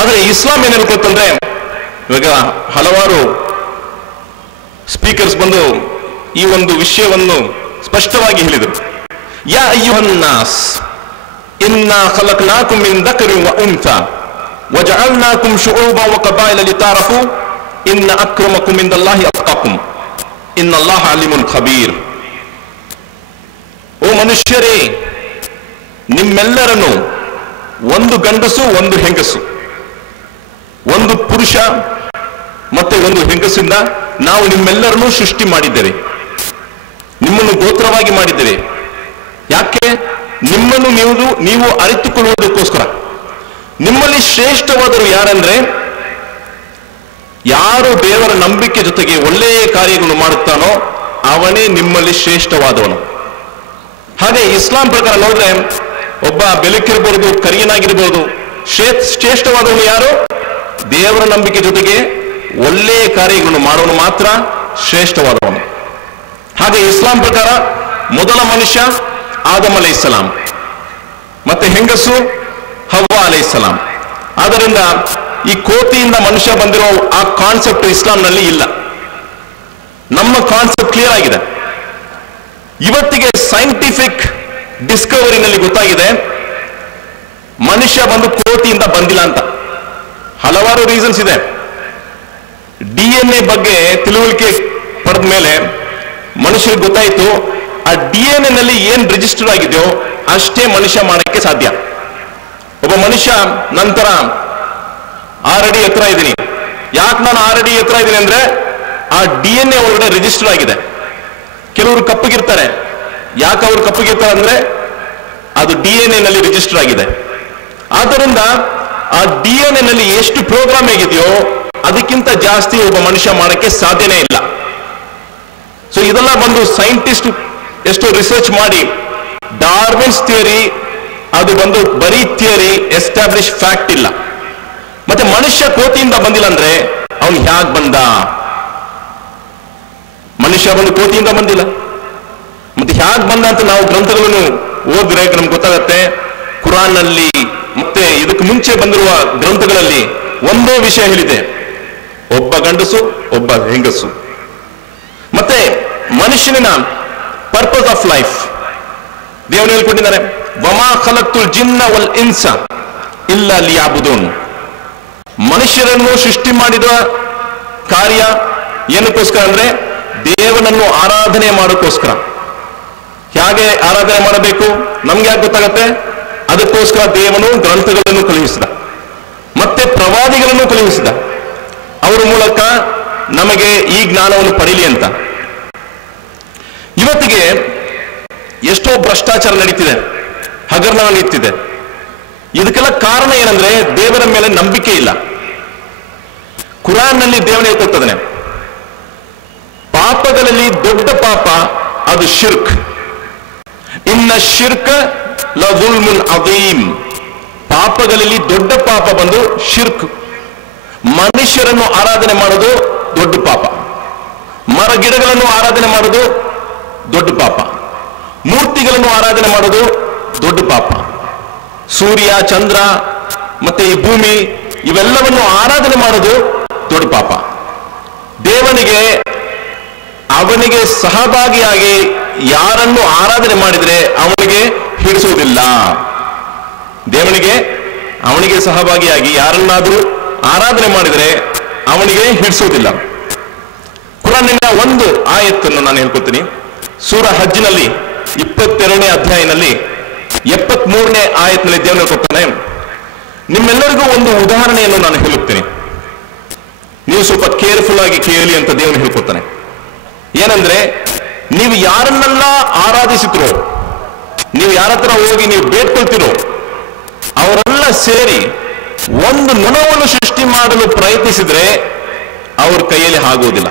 ಆದ್ರೆ ಇಸ್ಲಾಂ ಏನ್ ಹೇಳ್ಕೊಳ್ತಂದ್ರೆ, ಇವಾಗ ಹಲವಾರು ಸ್ಪೀಕರ್ಸ್ ಬಂದು ಈ ಒಂದು ವಿಷಯವನ್ನು ಸ್ಪಷ್ಟವಾಗಿ ಹೇಳಿದರು. ಯಾ ಅಯ್ಯುಹನ್ನಾಸ್ ಇನ್ನಾ ಖಲಕ್ನಾಕುಂ ಮಿನ್ ದಕರಿನ್ ವ ಉನ್ಸಾ ವಜಅಲ್ನಾಕುಂ ಶುಊಬನ್ ವ ಕಬಾಯಿಲ ಲಿತಾರಫು ಇನ್ನ ಅಕ್ರಮಕುಂ ಇಂದಲ್ಲಾಹಿ ಅತ್ಕಾಕುಂ ಇನ್ನಲ್ಲಾಹ ಅಲೀಮುನ್ ಖಬೀರ್. ಓ ಮನುಷ್ಯರೇ, ನಿಮ್ಮೆಲ್ಲರನ್ನು ಒಂದು ಗಂಡಸು, ಒಂದು ಹೆಂಗಸು, ಒಂದು ಪುರುಷ ಮತ್ತೆ ಒಂದು ಹೆಂಗಸಿಂದ ನಾವು ನಿಮ್ಮೆಲ್ಲರನ್ನು ಸೃಷ್ಟಿ ಮಾಡಿದ್ದೇವೆ, ನಿಮ್ಮನ್ನು ಗೋತ್ರವಾಗಿ ಮಾಡಿದ್ದೇವೆ. ಯಾಕೆ? ನಿಮ್ಮನ್ನು ನೀವು ಅರಿತುಕೊಳ್ಳುವುದಕ್ಕೋಸ್ಕರ. ನಿಮ್ಮಲ್ಲಿ ಶ್ರೇಷ್ಠವಾದರು ಯಾರಂದ್ರೆ, ಯಾರು ದೇವರ ನಂಬಿಕೆ ಜೊತೆಗೆ ಒಳ್ಳೆಯ ಕಾರ್ಯಗಳನ್ನು ಮಾಡುತ್ತಾನೋ ಅವನೇ ನಿಮ್ಮಲ್ಲಿ ಶ್ರೇಷ್ಠವಾದವನು. ಹಾಗೆ ಇಸ್ಲಾಂ ಪ್ರಕಾರ ನೋಡಿದ್ರೆ ಒಬ್ಬ ಬೆಳಕಿರ್ಬೋದು, ಕರಿಯನಾಗಿರ್ಬೋದು, ಶ್ರೇಷ್ಠವಾದವನು ಯಾರು? ದೇವರ ನಂಬಿಕೆ ಜೊತೆಗೆ ಒಳ್ಳೆಯ ಕಾರ್ಯಗಳನ್ನು ಮಾಡೋನು ಮಾತ್ರ ಶ್ರೇಷ್ಠವಾದವನು. ಹಾಗೆ ಇಸ್ಲಾಂ ಪ್ರಕಾರ ಮೊದಲ ಮನುಷ್ಯ ಆದಮ್ ಅಲೈಹಿಸ್ಸಲಾಂ, ಮತ್ತೆ ಹೆಂಗಸು ಹವ್ವಾ ಅಲೈಹಿಸ್ಸಲಾಂ. ಆದ್ದರಿಂದ ಈ ಕೋತಿಯಿಂದ ಮನುಷ್ಯ ಬಂದಿರೋ ಆ ಕಾನ್ಸೆಪ್ಟ್ ಇಸ್ಲಾಂನಲ್ಲಿ ಇಲ್ಲ. ನಮ್ಮ ಕಾನ್ಸೆಪ್ಟ್ ಕ್ಲಿಯರ್ ಆಗಿದೆ. ಇವತ್ತಿಗೆ ಸೈಂಟಿಫಿಕ್ ಡಿಸ್ಕವರಿನಲ್ಲಿ ಗೊತ್ತಾಗಿದೆ ಮನುಷ್ಯ ಬಂದು ಕೋತಿಯಿಂದ ಬಂದಿಲ್ಲ ಅಂತ. ಹಲವಾರು ರೀಸನ್ಸ್ ಇದೆ. DNA ಬಗ್ಗೆ ತಿಳುವಳಿಕೆ ಪಡೆದ ಮೇಲೆ ಮನುಷ್ಯರಿಗೆ ಗೊತ್ತಾಯಿತು, ಆ DNA ನಲ್ಲಿ ಏನ್ ರಿಜಿಸ್ಟರ್ ಆಗಿದೆಯೋ ಅಷ್ಟೇ ಮನುಷ್ಯ ಮಾಡಕ್ಕೆ ಸಾಧ್ಯ. ಒಬ್ಬ ಮನುಷ್ಯ ನಂತರ 6 ಅಡಿ ಎತ್ತರ ಇದ್ದೀನಿ. ಯಾಕೆ ನಾನು 6 ಅಡಿ ಎತ್ತರ ಇದ್ದೀನಿ ಅಂದ್ರೆ ಆ DNA ಒಳಗಡೆ ರಿಜಿಸ್ಟರ್ ಆಗಿದೆ. ಕೆಲವರು ಕಪ್ಪಗಿರ್ತಾರೆ. ಯಾಕೆ ಅವರು ಕಪ್ಪಗಿರ್ತಾರೆ ಅಂದ್ರೆ ಅದು DNA ನಲ್ಲಿ ರಿಜಿಸ್ಟರ್ ಆಗಿದೆ. ಆದ್ದರಿಂದ ಆ DNA ನಲ್ಲಿ ಎಷ್ಟು ಪ್ರೋಗ್ರಾಮ್ ಆಗಿದೆಯೋ ಅದಕ್ಕಿಂತ ಜಾಸ್ತಿ ಒಬ್ಬ ಮನುಷ್ಯ ಮಾಡಕ್ಕೆ ಸಾಧ್ಯನೇ ಇಲ್ಲ. ಸೊ ಇದೆಲ್ಲ ಬಂದು ಸೈಂಟಿಸ್ಟ್ ಎಷ್ಟೋ ರಿಸರ್ಚ್ ಮಾಡಿ ಡಾರ್ವಿನ್ಸ್ ಥಿಯರಿ ಅದು ಬಂದು ಬರೀ ಥಿಯರಿ, ಎಸ್ಟಾಬ್ಲಿಷ್ ಫ್ಯಾಕ್ಟ್ ಇಲ್ಲ. ಮತ್ತೆ ಮನುಷ್ಯ ಕೋತಿಯಿಂದ ಬಂದಿಲ್ಲ ಅಂದ್ರೆ ಅವನು ಹ್ಯಾಗ್ ಬಂದ? ಮನುಷ್ಯ ಬಂದು ಕೋತಿಯಿಂದ ಬಂದಿಲ್ಲ. ಮತ್ತೆ ಹ್ಯಾಗ್ ಬಂದ ಅಂತ ನಾವು ಗ್ರಂಥಗಳನ್ನು ಓದಿದ್ರೆ ನಮ್ಗೆ ಗೊತ್ತಾಗತ್ತೆ. ಕುರಾನ್ ನಲ್ಲಿ ಮತ್ತೆ ಇದಕ್ಕೆ ಮುಂಚೆ ಬಂದಿರುವ ಗ್ರಂಥಗಳಲ್ಲಿ ಒಂದೇ ವಿಷಯ ಹೇಳಿದೆ, ಒಬ್ಬ ಗಂಡಸು, ಒಬ್ಬ ಹೆಂಗಸು. ಮತ್ತೆ ಮನುಷ್ಯನ ಪರ್ಪಸ್ ಆಫ್ ಲೈಫ್ ದೇವರು ಹೇಳ್ಕೊಟ್ಟಿದ್ದಾರೆ, ವಮಾ ಖಲಕ್ತುಲ್ ಜಿನ್ನ ವಲ್ ಇನ್ಸ ಇಲ್ಲಾ ಲಿಯಾಬುದೂನ್. ಮನುಷ್ಯರನ್ನು ಸೃಷ್ಟಿ ಮಾಡಿದ ಕಾರ್ಯ ಏನಕ್ಕೋಸ್ಕರ ಅಂದ್ರೆ ದೇವನನ್ನು ಆರಾಧನೆ ಮಾಡೋಕ್ಕೋಸ್ಕರ. ಹೇಗೆ ಆರಾಧನೆ ಮಾಡಬೇಕು ನಮ್ಗೆ ಯಾಕೆ ಗೊತ್ತಾಗತ್ತೆ? ಅದಕ್ಕೋಸ್ಕರ ದೇವನು ಗ್ರಂಥಗಳನ್ನು ಕಳುಹಿಸಿದ, ಮತ್ತೆ ಪ್ರವಾದಿಗಳನ್ನು ಕಳುಹಿಸಿದ. ಅವರ ಮೂಲಕ ನಮಗೆ ಈ ಜ್ಞಾನವನ್ನು ಪಡೀಲಿ ಅಂತ. ಇವತ್ತಿಗೆ ಎಷ್ಟೋ ಭ್ರಷ್ಟಾಚಾರ ನಡೀತಿದೆ, ಹಗರಣ ನಡೀತಿದೆ. ಇದಕ್ಕೆಲ್ಲ ಕಾರಣ ಏನಂದ್ರೆ ದೇವರ ಮೇಲೆ ನಂಬಿಕೆ ಇಲ್ಲ. ಕುರಾನ್ ನಲ್ಲಿ ದೇವನೇ ಹೇಳ್ಕೊಳ್ತದಾನೆ, ಪಾಪಗಳಲ್ಲಿ ದೊಡ್ಡ ಪಾಪ ಅದು ಶಿರ್ಕ್. ಇನ್ನ ಶಿರ್ಕ ಲಜುಲ್ಮುನ್ ಅದೀಮ್. ಪಾಪಗಳಲ್ಲಿ ದೊಡ್ಡ ಪಾಪ ಬಂದು ಶಿರ್ಕ್. ಮನುಷ್ಯರನ್ನು ಆರಾಧನೆ ಮಾಡೋದು ದೊಡ್ಡ ಪಾಪ, ಮರ ಗಿಡಗಳನ್ನು ಆರಾಧನೆ ಮಾಡೋದು ದೊಡ್ಡ ಪಾಪ, ಮೂರ್ತಿಗಳನ್ನು ಆರಾಧನೆ ಮಾಡೋದು ದೊಡ್ಡ ಪಾಪ. ಸೂರ್ಯ, ಚಂದ್ರ ಮತ್ತೆ ಈ ಭೂಮಿ ಇವೆಲ್ಲವನ್ನು ಆರಾಧನೆ ಮಾಡೋದು ದೊಡ್ಡ ಪಾಪ. ದೇವನಿಗೆ ಅವನಿಗೆ ಸಹಭಾಗಿಯಾಗಿ ಯಾರನ್ನು ಆರಾಧನೆ ಮಾಡಿದ್ರೆ ಅವನಿಗೆ ಹಿಡಿಸುವುದಿಲ್ಲ. ದೇವನಿಗೆ ಅವನಿಗೆ ಸಹಭಾಗಿಯಾಗಿ ಯಾರನ್ನಾದರೂ ಆರಾಧನೆ ಮಾಡಿದರೆ ಅವನಿಗೆ ಹಿಡಿಸುವುದಿಲ್ಲ. ಕುರಾನಿನ ಒಂದು ಆಯತ್ತನ್ನು ನಾನು ಹೇಳ್ಕೊತೀನಿ. ಸೂರ ಹಜ್ನಲ್ಲಿ 22ನೇ ಅಧ್ಯಾಯದಲ್ಲಿ 73ನೇ ಆಯತ್ನಲ್ಲಿ ದೇವರು ಹೇಳ್ಕೊತಾನೆ, ನಿಮ್ಮೆಲ್ಲರಿಗೂ ಒಂದು ಉದಾಹರಣೆಯನ್ನು ನಾನು ಹೇಳುತ್ತೇನೆ, ನೀವು ಸ್ವಲ್ಪ ಕೇರ್ಫುಲ್ ಆಗಿ ಕೇಳಿ ಅಂತ ದೇವರು ಹೇಳ್ಕೊತಾನೆ. ಏನಂದ್ರೆ, ನೀವು ಯಾರನ್ನೆಲ್ಲ ಆರಾಧಿಸಿದ್ರು, ನೀವು ಯಾರ ಹತ್ರ ಹೋಗಿ ನೀವು ಬೇಡ್ಕೊಳ್ತಿರೋ ಅವರೆಲ್ಲ ಸೇರಿ ಒಂದು ನೊಣವನ್ನು ಸೃಷ್ಟಿ ಮಾಡಲು ಪ್ರಯತ್ನಿಸಿದ್ರೆ ಅವ್ರ ಕೈಯಲ್ಲಿ ಆಗುವುದಿಲ್ಲ.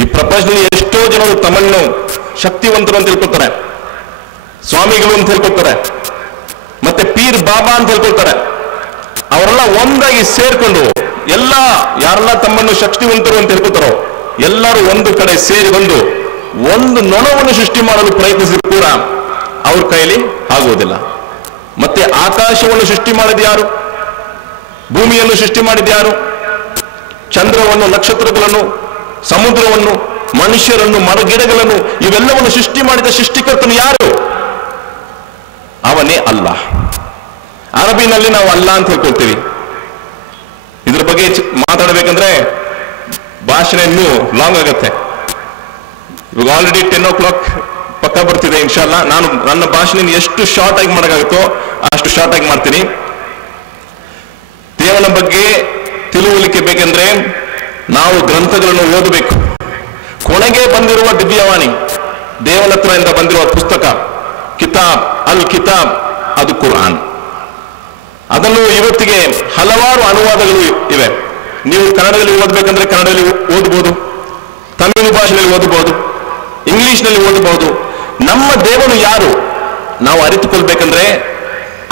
ಈ ಪ್ರಪಂಚದಲ್ಲಿ ಎಷ್ಟೋ ಜನರು ತಮ್ಮನ್ನು ಶಕ್ತಿವಂತರು ಅಂತ ಹೇಳ್ಕೊಳ್ತಾರೆ, ಸ್ವಾಮಿಗಳು ಅಂತ ಹೇಳ್ಕೊಳ್ತಾರೆ, ಮತ್ತೆ ಪೀರ್ ಬಾಬಾ ಅಂತ ಹೇಳ್ಕೊಳ್ತಾರೆ. ಅವರೆಲ್ಲ ಒಂದಾಗಿ ಸೇರ್ಕೊಂಡು ಯಾರೆಲ್ಲ ತಮ್ಮನ್ನು ಶಕ್ತಿವಂತರು ಅಂತ ಹೇಳ್ಕೊತಾರೋ ಎಲ್ಲರೂ ಒಂದು ಕಡೆ ಸೇರಿ ಬಂದು ಒಂದು ನೊಣವನ್ನು ಸೃಷ್ಟಿ ಮಾಡಲು ಪ್ರಯತ್ನಿಸಿದ್ರು ಕೂಡ ಅವ್ರ ಕೈಯಲ್ಲಿ ಆಗುವುದಿಲ್ಲ. ಮತ್ತೆ ಆಕಾಶವನ್ನು ಸೃಷ್ಟಿ ಮಾಡಿದ ಯಾರು? ಭೂಮಿಯನ್ನು ಸೃಷ್ಟಿ ಮಾಡಿದ ಯಾರು? ಚಂದ್ರವನ್ನು, ನಕ್ಷತ್ರಗಳನ್ನು, ಸಮುದ್ರವನ್ನು, ಮನುಷ್ಯರನ್ನು, ಮರಗಿಡಗಳನ್ನು ಇವೆಲ್ಲವನ್ನು ಸೃಷ್ಟಿ ಮಾಡಿದ ಸೃಷ್ಟಿಕರ್ತನು ಯಾರು? ಅವನೇ ಅಲ್ಲಾಹ್. ಅರಬಿನಲ್ಲಿ ನಾವು ಅಲ್ಲಾ ಅಂತ ಹೇಳ್ಕೊಳ್ತೀವಿ. ಇದ್ರ ಬಗ್ಗೆ ಮಾತಾಡಬೇಕಂದ್ರೆ ಭಾಷಣ ಇನ್ನೂ ಲಾಂಗ್ ಆಗುತ್ತೆ. ಇವಾಗ ಆಲ್ರೆಡಿ 10 o'clock ಪಕ್ಕ ಬರ್ತಿದೆ. ಇನ್ಶಾಲ್ಲಾ ನಾನು ನನ್ನ ಭಾಷಣ ಎಷ್ಟು ಶಾರ್ಟ್ ಆಗಿ ಮಾಡೋಕ್ಕಾಗುತ್ತೋ ಅಷ್ಟು ಶಾರ್ಟ್ ಆಗಿ ಮಾಡ್ತೀನಿ. ದೇವನ ಬಗ್ಗೆ ತಿಳುವಳಿಕೆ ಬೇಕೆಂದ್ರೆ ನಾವು ಗ್ರಂಥಗಳನ್ನು ಓದಬೇಕು. ಕೊನೆಗೆ ಬಂದಿರುವ ದಿವ್ಯವಾಣಿ, ದೇವನ ಹತ್ರದಿಂದ ಬಂದಿರುವ ಪುಸ್ತಕ ಕಿತಾಬ್ ಅಲ್ ಕಿತಾಬ್, ಅದು ಕುರ್ಆನ್. ಅದನ್ನು ಇವತ್ತಿಗೆ ಹಲವಾರು ಅನುವಾದಗಳು ಇವೆ. ನೀವು ಕನ್ನಡದಲ್ಲಿ ಓದಬೇಕಂದ್ರೆ ಕನ್ನಡದಲ್ಲಿ ಓದಬಹುದು, ತಮಿಳು ಭಾಷೆಯಲ್ಲಿ ಓದಬಹುದು, ಇಂಗ್ಲಿಷ್ನಲ್ಲಿ ಓದಬಹುದು. ನಮ್ಮ ದೇವನು ಯಾರು ನಾವು ಅರಿತುಕೊಳ್ಬೇಕಂದ್ರೆ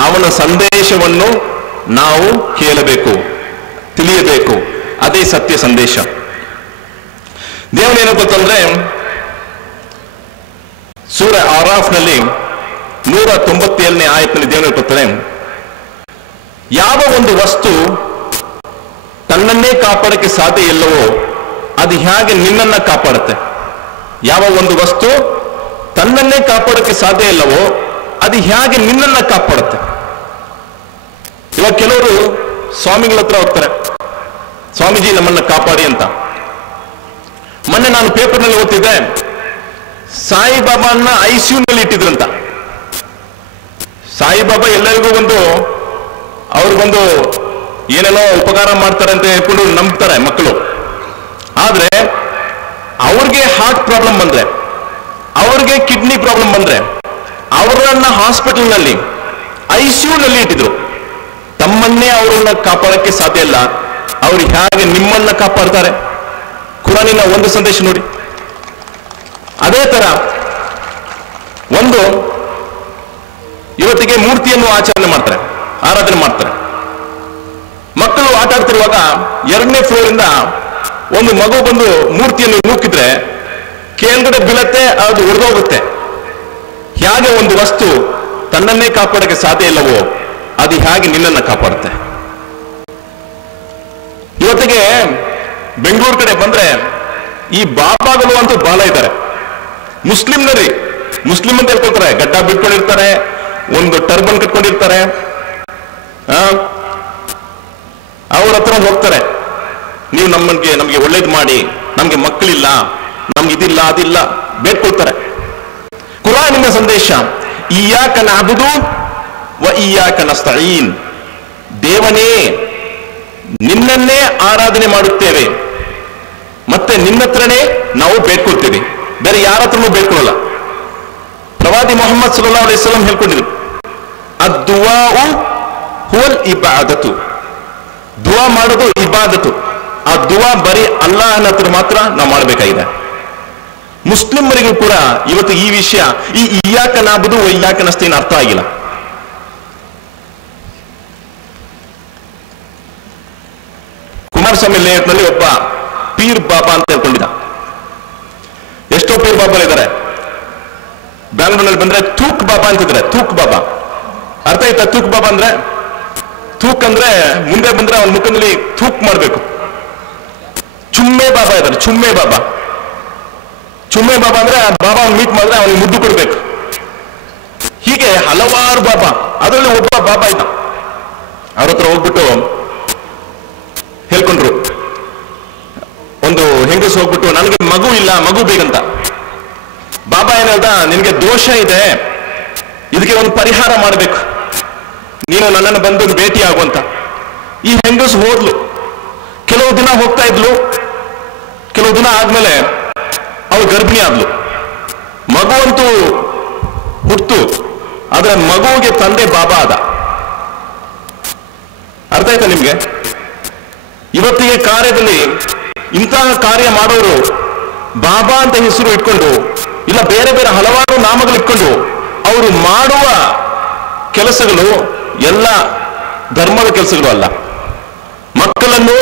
ಅವನ ಸಂದೇಶವನ್ನು ನಾವು ಕೇಳಬೇಕು, ತಿಳಿಯಬೇಕು. ಅದೇ ಸತ್ಯ ಸಂದೇಶ. ದೇವನೇನು ಗೊತ್ತಂದ್ರೆ, ಸೂರ ಆರಾಫ್ನಲ್ಲಿ 197ನೇ ಆಯತ್ನಲ್ಲಿ ದೇವನೇ ಗೊತ್ತಾರೆ, ಯಾವ ಒಂದು ವಸ್ತು ತನ್ನನ್ನೇ ಕಾಪಾಡಕ್ಕೆ ಸಾಧ್ಯ ಇಲ್ಲವೋ ಅದು ಹೇಗೆ ನಿನ್ನನ್ನ ಕಾಪಾಡುತ್ತೆ? ಯಾವ ಒಂದು ವಸ್ತು ತನ್ನನ್ನೇ ಕಾಪಾಡಕ್ಕೆ ಸಾಧ್ಯ ಇಲ್ಲವೋ ಅದು ಹೇಗೆ ನಿನ್ನನ್ನ ಕಾಪಾಡುತ್ತೆ? ಇವಾಗ ಕೆಲವರು ಸ್ವಾಮಿಗಳ ಹತ್ರ ಹೋಗ್ತಾರೆ, ಸ್ವಾಮೀಜಿ ನಮ್ಮನ್ನ ಕಾಪಾಡಿ ಅಂತ. ಮೊನ್ನೆ ನಾನು ಪೇಪರ್ನಲ್ಲಿ ಓದ್ತಿದ್ದೆ, ಸಾಯಿಬಾಬಾನ್ನ ICU ಇಟ್ಟಿದ್ರಂತ. ಸಾಯಿಬಾಬಾ ಎಲ್ಲರಿಗೂ ಅವ್ರಿಗೊಂದು ಏನೇನೋ ಉಪಕಾರ ಮಾಡ್ತಾರೆ ಅಂತ ಹೇಳ್ಕೊಂಡು ನಂಬ್ತಾರೆ ಮಕ್ಕಳು. ಆದ್ರೆ ಅವ್ರಿಗೆ ಹಾರ್ಟ್ ಪ್ರಾಬ್ಲಮ್ ಬಂದ್ರೆ, ಅವ್ರಿಗೆ ಕಿಡ್ನಿ ಪ್ರಾಬ್ಲಮ್ ಬಂದ್ರೆ ಅವರನ್ನ ಹಾಸ್ಪಿಟಲ್ನಲ್ಲಿ ICU ಇಟ್ಟಿದ್ರು. ತಮ್ಮನ್ನೇ ಅವರನ್ನ ಕಾಪಾಡಕ್ಕೆ ಸಾಧ್ಯ ಇಲ್ಲ, ಅವ್ರು ಹೇಗೆ ನಿಮ್ಮನ್ನ ಕಾಪಾಡ್ತಾರೆ? ಕುರಾನಿನ ಒಂದು ಸಂದೇಶ ನೋಡಿ. ಅದೇ ತರ ಇವತ್ತಿಗೆ ಮೂರ್ತಿಯನ್ನು ಆಚರಣೆ ಮಾಡ್ತಾರೆ, ಆರಾಧನೆ ಮಾಡ್ತಾರೆ. ಮಕ್ಕಳು ಆಟ ಆಡ್ತಿರುವಾಗ 2ನೇ ಫ್ಲೋರ್ ಇಂದ ಒಂದು ಮಗು ಬಂದು ಮೂರ್ತಿಯನ್ನು ನೂಕಿದ್ರೆ ಕೆಳಗಡೆ ಬೀಳತ್ತೆ, ಅದು ಒಡೆದೋಗುತ್ತೆ. ಹೇಗೆ ಒಂದು ವಸ್ತು ತನ್ನನ್ನೇ ಕಾಪಾಡಕ್ಕೆ ಸಾಧ್ಯ ಇಲ್ಲವೋ ಅದು ಹೇಗೆ ನಿನ್ನನ್ನು ಕಾಪಾಡುತ್ತೆ? ಇವತ್ತಿಗೆ ಬೆಂಗಳೂರು ಕಡೆ ಬಂದ್ರೆ ಈ ಬಾಬಾಗಳು ಅಂತೂ ಬಹಳ ಇದ್ದಾರೆ. ಮುಸ್ಲಿಂ ಅಂತ ಹೇಳ್ಕೊಳ್ತಾರೆ, ಗಡ್ಡ ಬಿಟ್ಕೊಂಡಿರ್ತಾರೆ, ಒಂದು ಟರ್ಬನ್ ಕಟ್ಕೊಂಡಿರ್ತಾರೆ. ಅವ್ರ ಹತ್ರ ಹೋಗ್ತಾರೆ, ನೀವು ನಮಗೆ ಒಳ್ಳೇದು ಮಾಡಿ, ನಮ್ಗೆ ಮಕ್ಕಳಿಲ್ಲ, ನಮ್ಗೆ ಇದಿಲ್ಲ ಅದಿಲ್ಲ ಬೇಡ್ಕೊಳ್ತಾರೆ. ಕುರಾನಿನ ಸಂದೇಶ, ಇಯ್ಯಾಕ ನಅಬುದು ವ ಇಯ್ಯಾಕ ನಸ್ತഈನ್, ದೇವನೇ ನಿನ್ನನ್ನೇ ಆರಾಧನೆ ಮಾಡುತ್ತೇವೆ ಮತ್ತೆ ನಿನ್ನತ್ರನೇ ನಾವು ಬೇಡ್ಕೊಳ್ತೇವೆ, ಬೇರೆ ಯಾರ ಹತ್ರನೂ ಬೇಡ್ಕೊಳ್ಳಲ್ಲ. ಪ್ರವಾದಿ ಮೊಹಮ್ಮದ್ ಸಲ್ಲಲ್ಲಾಹು ಅಲೈಹಿ ವಸಲ್ಲಂ ಹೇಳ್ಕೊಂಡಿದ್ರು, ಅದ್ದುಆഉ ಹುವಲ್ ಇಬಾದತು, ದುವಾ ಮಾಡೋದು ಇಬಾದತು. ಆ ದುವಾ ಬರೀ ಅಲ್ಲಾಹನ ಹತ್ರ ಮಾತ್ರ ನಾವು ಮಾಡಬೇಕಾಗಿದೆ. ಮುಸ್ಲಿಮರಿಗೂ ಕೂಡ ಇವತ್ತು ಈ ವಿಷಯ, ಈ ಇಯ್ಯಾಕ ನಅಬುದು ವ ಇಯ್ಯಾಕ ನಸ್ತഈನ್ ಅರ್ಥ ಆಗಿಲ್ಲ. ಕುಮಾರಸ್ವಾಮಿ ಲೇಔಟ್ನಲ್ಲಿ ಒಬ್ಬ ಪೀರ್ ಬಾಬಾ ಅಂತ ಹೇಳ್ಕೊಂಡಿದ್ದ. ಎಷ್ಟೋ ಪೀರ್ ಬಾಬಾ ಇದ್ದಾರೆ. ಬ್ಯಾಂಗ್ಳೂರ್ನಲ್ಲಿ ಬಂದ್ರೆ ತೂಕ್ ಬಾಬಾ ಅಂತಿದ್ದಾರೆ, ತೂಕ್ ಬಾಬಾ. ಅರ್ಥ ಆಯ್ತಾ? ತೂಕ್ ಬಾಬಾ ಅಂದ್ರೆ ತೂಕ್ ಅಂದ್ರೆ ಮುಂದೆ ಬಂದ್ರೆ ಅವನ ಮುಖದಲ್ಲಿ ತೂಕ್ ಮಾಡ್ಬೇಕು. ಚುಮ್ಮೆ ಬಾಬಾ ಇದ್ದಾರೆ, ಚುಮ್ಮೆ ಬಾಬಾ. ಚುಮ್ಮೆ ಬಾಬಾ ಅಂದ್ರೆ ಬಾಬಾ ಮೀಟ್ ಮಾಡಿದ್ರೆ ಅವನಿಗೆ ಮುದ್ದು ಕೊಡ್ಬೇಕು. ಹೀಗೆ ಹಲವಾರು ಬಾಬಾ. ಅದರಲ್ಲಿ ಒಬ್ಬ ಬಾಬಾ ಇದ್ದ, ಅವ್ರ ಹತ್ರ ಹೋಗ್ಬಿಟ್ಟು ಹೇಳ್ಕೊಂಡ್ರು. ಒಂದು ಹೆಂಗಸು ಹೋಗ್ಬಿಟ್ಟು ನನಗೆ ಮಗು ಇಲ್ಲ, ಮಗು ಬೇಕಂತ. ಬಾಬಾ ಏನ್ ಹೇಳ್ದ, ನಿನಗೆ ದೋಷ ಇದೆ, ಇದಕ್ಕೆ ಒಂದು ಪರಿಹಾರ ಮಾಡಬೇಕು, ನೀನು ನನ್ನನ್ನು ಬಂದು ಭೇಟಿ ಆಗುವಂತ. ಈ ಹೆಂಗಸು ಹೋದ್ಲು. ಕೆಲವು ದಿನ ಹೋಗ್ತಾ ಇದ್ಲು. ಕೆಲವು ದಿನ ಆದ್ಮೇಲೆ ಅವಳು ಗರ್ಭಿಣಿ ಆದ್ಲು. ಮಗು ಅಂತೂ ಹುಟ್ಟು, ಆದ್ರೆ ಮಗುವಿಗೆ ತಂದೆ ಬಾಬಾ ಆದ. ಅರ್ಥ ಆಯ್ತಾ ನಿಮ್ಗೆ? ಇವತ್ತಿಗೆ ಕಾರ್ಯದಲ್ಲಿ ಇಂತಹ ಕಾರ್ಯ ಮಾಡೋರು ಬಾಬಾ ಅಂತ ಹೆಸರು ಇಟ್ಕೊಂಡು, ಇಲ್ಲ ಬೇರೆ ಬೇರೆ ಹಲವಾರು ನಾಮಗಳು ಇಟ್ಕೊಂಡು ಅವರು ಮಾಡುವ ಕೆಲಸಗಳು ಎಲ್ಲ ಧರ್ಮದ ಕೆಲಸಗಳು ಅಲ್ಲ. ಮಕ್ಕಳನ್ನು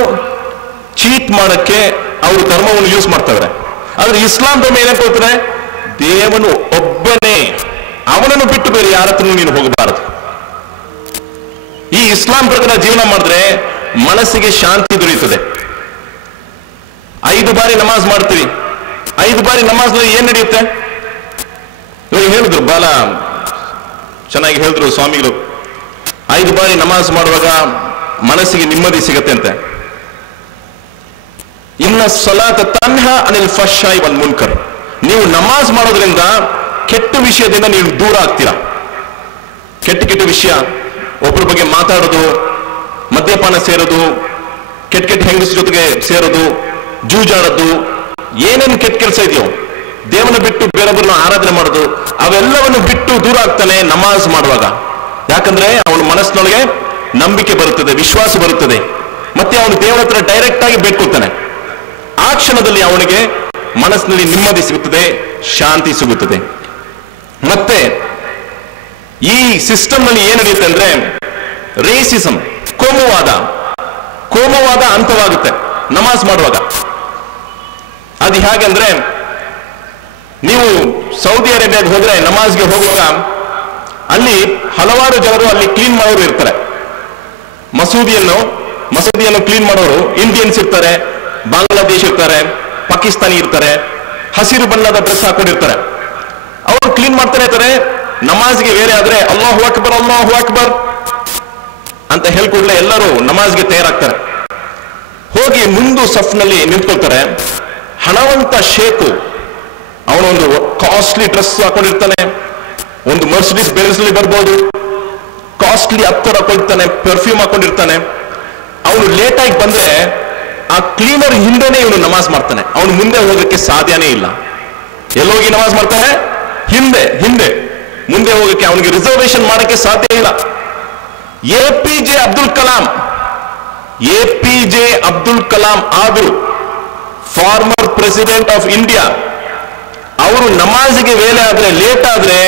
ಚೀಟ್ ಮಾಡಕ್ಕೆ ಅವರು ಧರ್ಮವನ್ನು ಯೂಸ್ ಮಾಡ್ತಾರೆ. ಆದ್ರೆ ಇಸ್ಲಾಂ ಧರ್ಮ ಏನಂತ ಹೇಳ್ತಾರೆ, ದೇವನು ಒಬ್ಬನೇ, ಅವನನ್ನು ಬಿಟ್ಟು ಬೇರೆ ಯಾರ ಹತ್ರನೂ ನೀನು ಹೋಗಬಾರದು. ಈ ಇಸ್ಲಾಂ ಪ್ರಕಾರ ಜೀವನ ಮಾಡಿದ್ರೆ ಮನಸ್ಸಿಗೆ ಶಾಂತಿ ದೊರೆಯುತ್ತದೆ. 5 ಬಾರಿ ನಮಾಜ್ ಮಾಡ್ತೀವಿ. 5 ಬಾರಿ ನಮಾಜ್ನಲ್ಲಿ ಏನ್ ನಡೆಯುತ್ತೆ? ಇವಾಗ ಹೇಳಿದ್ರು, ಬಾಲ ಚೆನ್ನಾಗಿ ಹೇಳಿದ್ರು ಸ್ವಾಮಿಗಳು, 5 ಬಾರಿ ನಮಾಜ್ ಮಾಡುವಾಗ ಮನಸ್ಸಿಗೆ ನೆಮ್ಮದಿ ಸಿಗತ್ತೆ ಅಂತೆ. ಇನ್ನ ಸಲಾತ ತನ್ಹಾ ಅನಿಲ್ ಫಶ್ಶಾಯಿ ವಲ್ ಮುನ್ಕರ್. ನೀವು ನಮಾಜ್ ಮಾಡೋದ್ರಿಂದ ಕೆಟ್ಟ ವಿಷಯದಿಂದ ನೀವು ದೂರ ಆಗ್ತೀರಾ. ಕೆಟ್ಟ ವಿಷಯ, ಒಬ್ಬರ ಬಗ್ಗೆ ಮಾತಾಡೋದು, ಮದ್ಯಪಾನ ಸೇರೋದು, ಕೆಟ್ಟ ಹೆಂಗಸ ಜೊತೆಗೆ ಸೇರೋದು, ಜೂಜಾಡೋದು, ಏನೇನು ಕೆಟ್ಟ ಕೆಲಸ ಇದೆಯೋ, ದೇವನ ಬಿಟ್ಟು ಬೇರೊಬ್ಬರನ್ನ ಆರಾಧನೆ ಮಾಡೋದು, ಅವೆಲ್ಲವನ್ನು ಬಿಟ್ಟು ದೂರ ಆಗ್ತಾನೆ ನಮಾಜ್ ಮಾಡುವಾಗ. ಯಾಕಂದ್ರೆ ಅವನ ಮನಸ್ಸಿನೊಳಗೆ ನಂಬಿಕೆ ಬರುತ್ತದೆ, ವಿಶ್ವಾಸ ಬರುತ್ತದೆ, ಮತ್ತೆ ಅವನು ದೇವರ ಹತ್ರ ಡೈರೆಕ್ಟ್ ಆಗಿ ಬೇಡ್ಕೊಳ್ತಾನೆ. ಆ ಕ್ಷಣದಲ್ಲಿ ಅವನಿಗೆ ಮನಸ್ಸಿನಲ್ಲಿ ನೆಮ್ಮದಿ ಸಿಗುತ್ತದೆ, ಶಾಂತಿ ಸಿಗುತ್ತದೆ. ಮತ್ತೆ ಈ ಸಿಸ್ಟಮ್ ನಲ್ಲಿ ಏನ್ ನಡೆಯುತ್ತೆ ಅಂದ್ರೆ ರೇಸಿಸಂ, ಕೋಮುವಾದ ಅಂತವಾಗುತ್ತೆ ನಮಾಜ್ ಮಾಡುವಾಗ. ಅದು ಹೇಗಂದ್ರೆ, ನೀವು ಸೌದಿ ಅರೇಬಿಯಾಗೆ ಹೋದ್ರೆ ನಮಾಜ್ಗೆ ಹೋಗುವಾಗ ಅಲ್ಲಿ ಹಲವಾರು ಜನರು ಅಲ್ಲಿ ಕ್ಲೀನ್ ಮಾಡೋರು ಇರ್ತಾರೆ. ಮಸೂದಿಯನ್ನು ಕ್ಲೀನ್ ಮಾಡೋರು ಇಂಡಿಯನ್ಸ್ ಇರ್ತಾರೆ, ಬಾಂಗ್ಲಾದೇಶ್ ಇರ್ತಾರೆ, ಪಾಕಿಸ್ತಾನಿ ಇರ್ತಾರೆ, ಹಸಿರು ಬಣ್ಣದ ಡ್ರೆಸ್ ಹಾಕೊಂಡಿರ್ತಾರೆ. ಅವರು ಕ್ಲೀನ್ ಮಾಡ್ತಾನೆ ಇರ್ತಾರೆ. ನಮಾಜ್ಗೆ ಬೇರೆ ಆದ್ರೆ ಅಲ್ಲಾಹು ಅಕ್ಬರ್ ಅಂತ ಹೇಳ್ಕೊಡ್ಲೆ ಎಲ್ಲರೂ ನಮಾಜ್ಗೆ ತಯಾರಾಗ್ತಾರೆ. ಹೋಗಿ ಮುಂದು ಸಫ್ನಲ್ಲಿ ನಿಂತ್ಕೊಳ್ತಾರೆ. ಹಣವಂತ ಶೇಖು, ಅವನೊಂದು ಕಾಸ್ಟ್ಲಿ ಡ್ರೆಸ್ ಹಾಕೊಂಡಿರ್ತಾನೆ, ಒಂದು ಮರ್ಸಿಡೀಸ್ ಬೆನ್ಸ್ಲಿ ಬರ್ಬೋದು, ಕಾಸ್ಟ್ಲಿ ಅತ್ತರ್ ಹಾಕೊಂಡಿರ್ತಾನೆ, ಪರ್ಫ್ಯೂಮ್ ಹಾಕೊಂಡಿರ್ತಾನೆ. ಅವನು ಲೇಟ್ ಆಗಿ ಬಂದ್ರೆ ಆ ಕ್ಲೀನರ್ ಹಿಂದೆನೆ ಇವನು ನಮಾಜ್ ಮಾಡ್ತಾನೆ. ಅವನು ಮುಂದೆ ಹೋಗಕ್ಕೆ ಸಾಧ್ಯನೇ ಇಲ್ಲ. ಎಲ್ಲೋಗಿ ನಮಾಜ್ ಮಾಡ್ತಾನೆ? ಹಿಂದೆ. ಮುಂದೆ ಹೋಗಕ್ಕೆ ಅವನಿಗೆ ರಿಸರ್ವೇಶನ್ ಮಾಡಕ್ಕೆ ಸಾಧ್ಯ ಇಲ್ಲ. APJ ಅಬ್ದುಲ್ ಕಲಾಂ ಆದ್ರು ಫಾರ್ಮರ್ ಪ್ರೆಸಿಡೆಂಟ್ ಆಫ್ ಇಂಡಿಯಾ. ಅವರು ನಮಾಜಿಗೆ ವೇಳೆ ಆದ್ರೆ, ಲೇಟ್ ಆದ್ರೆ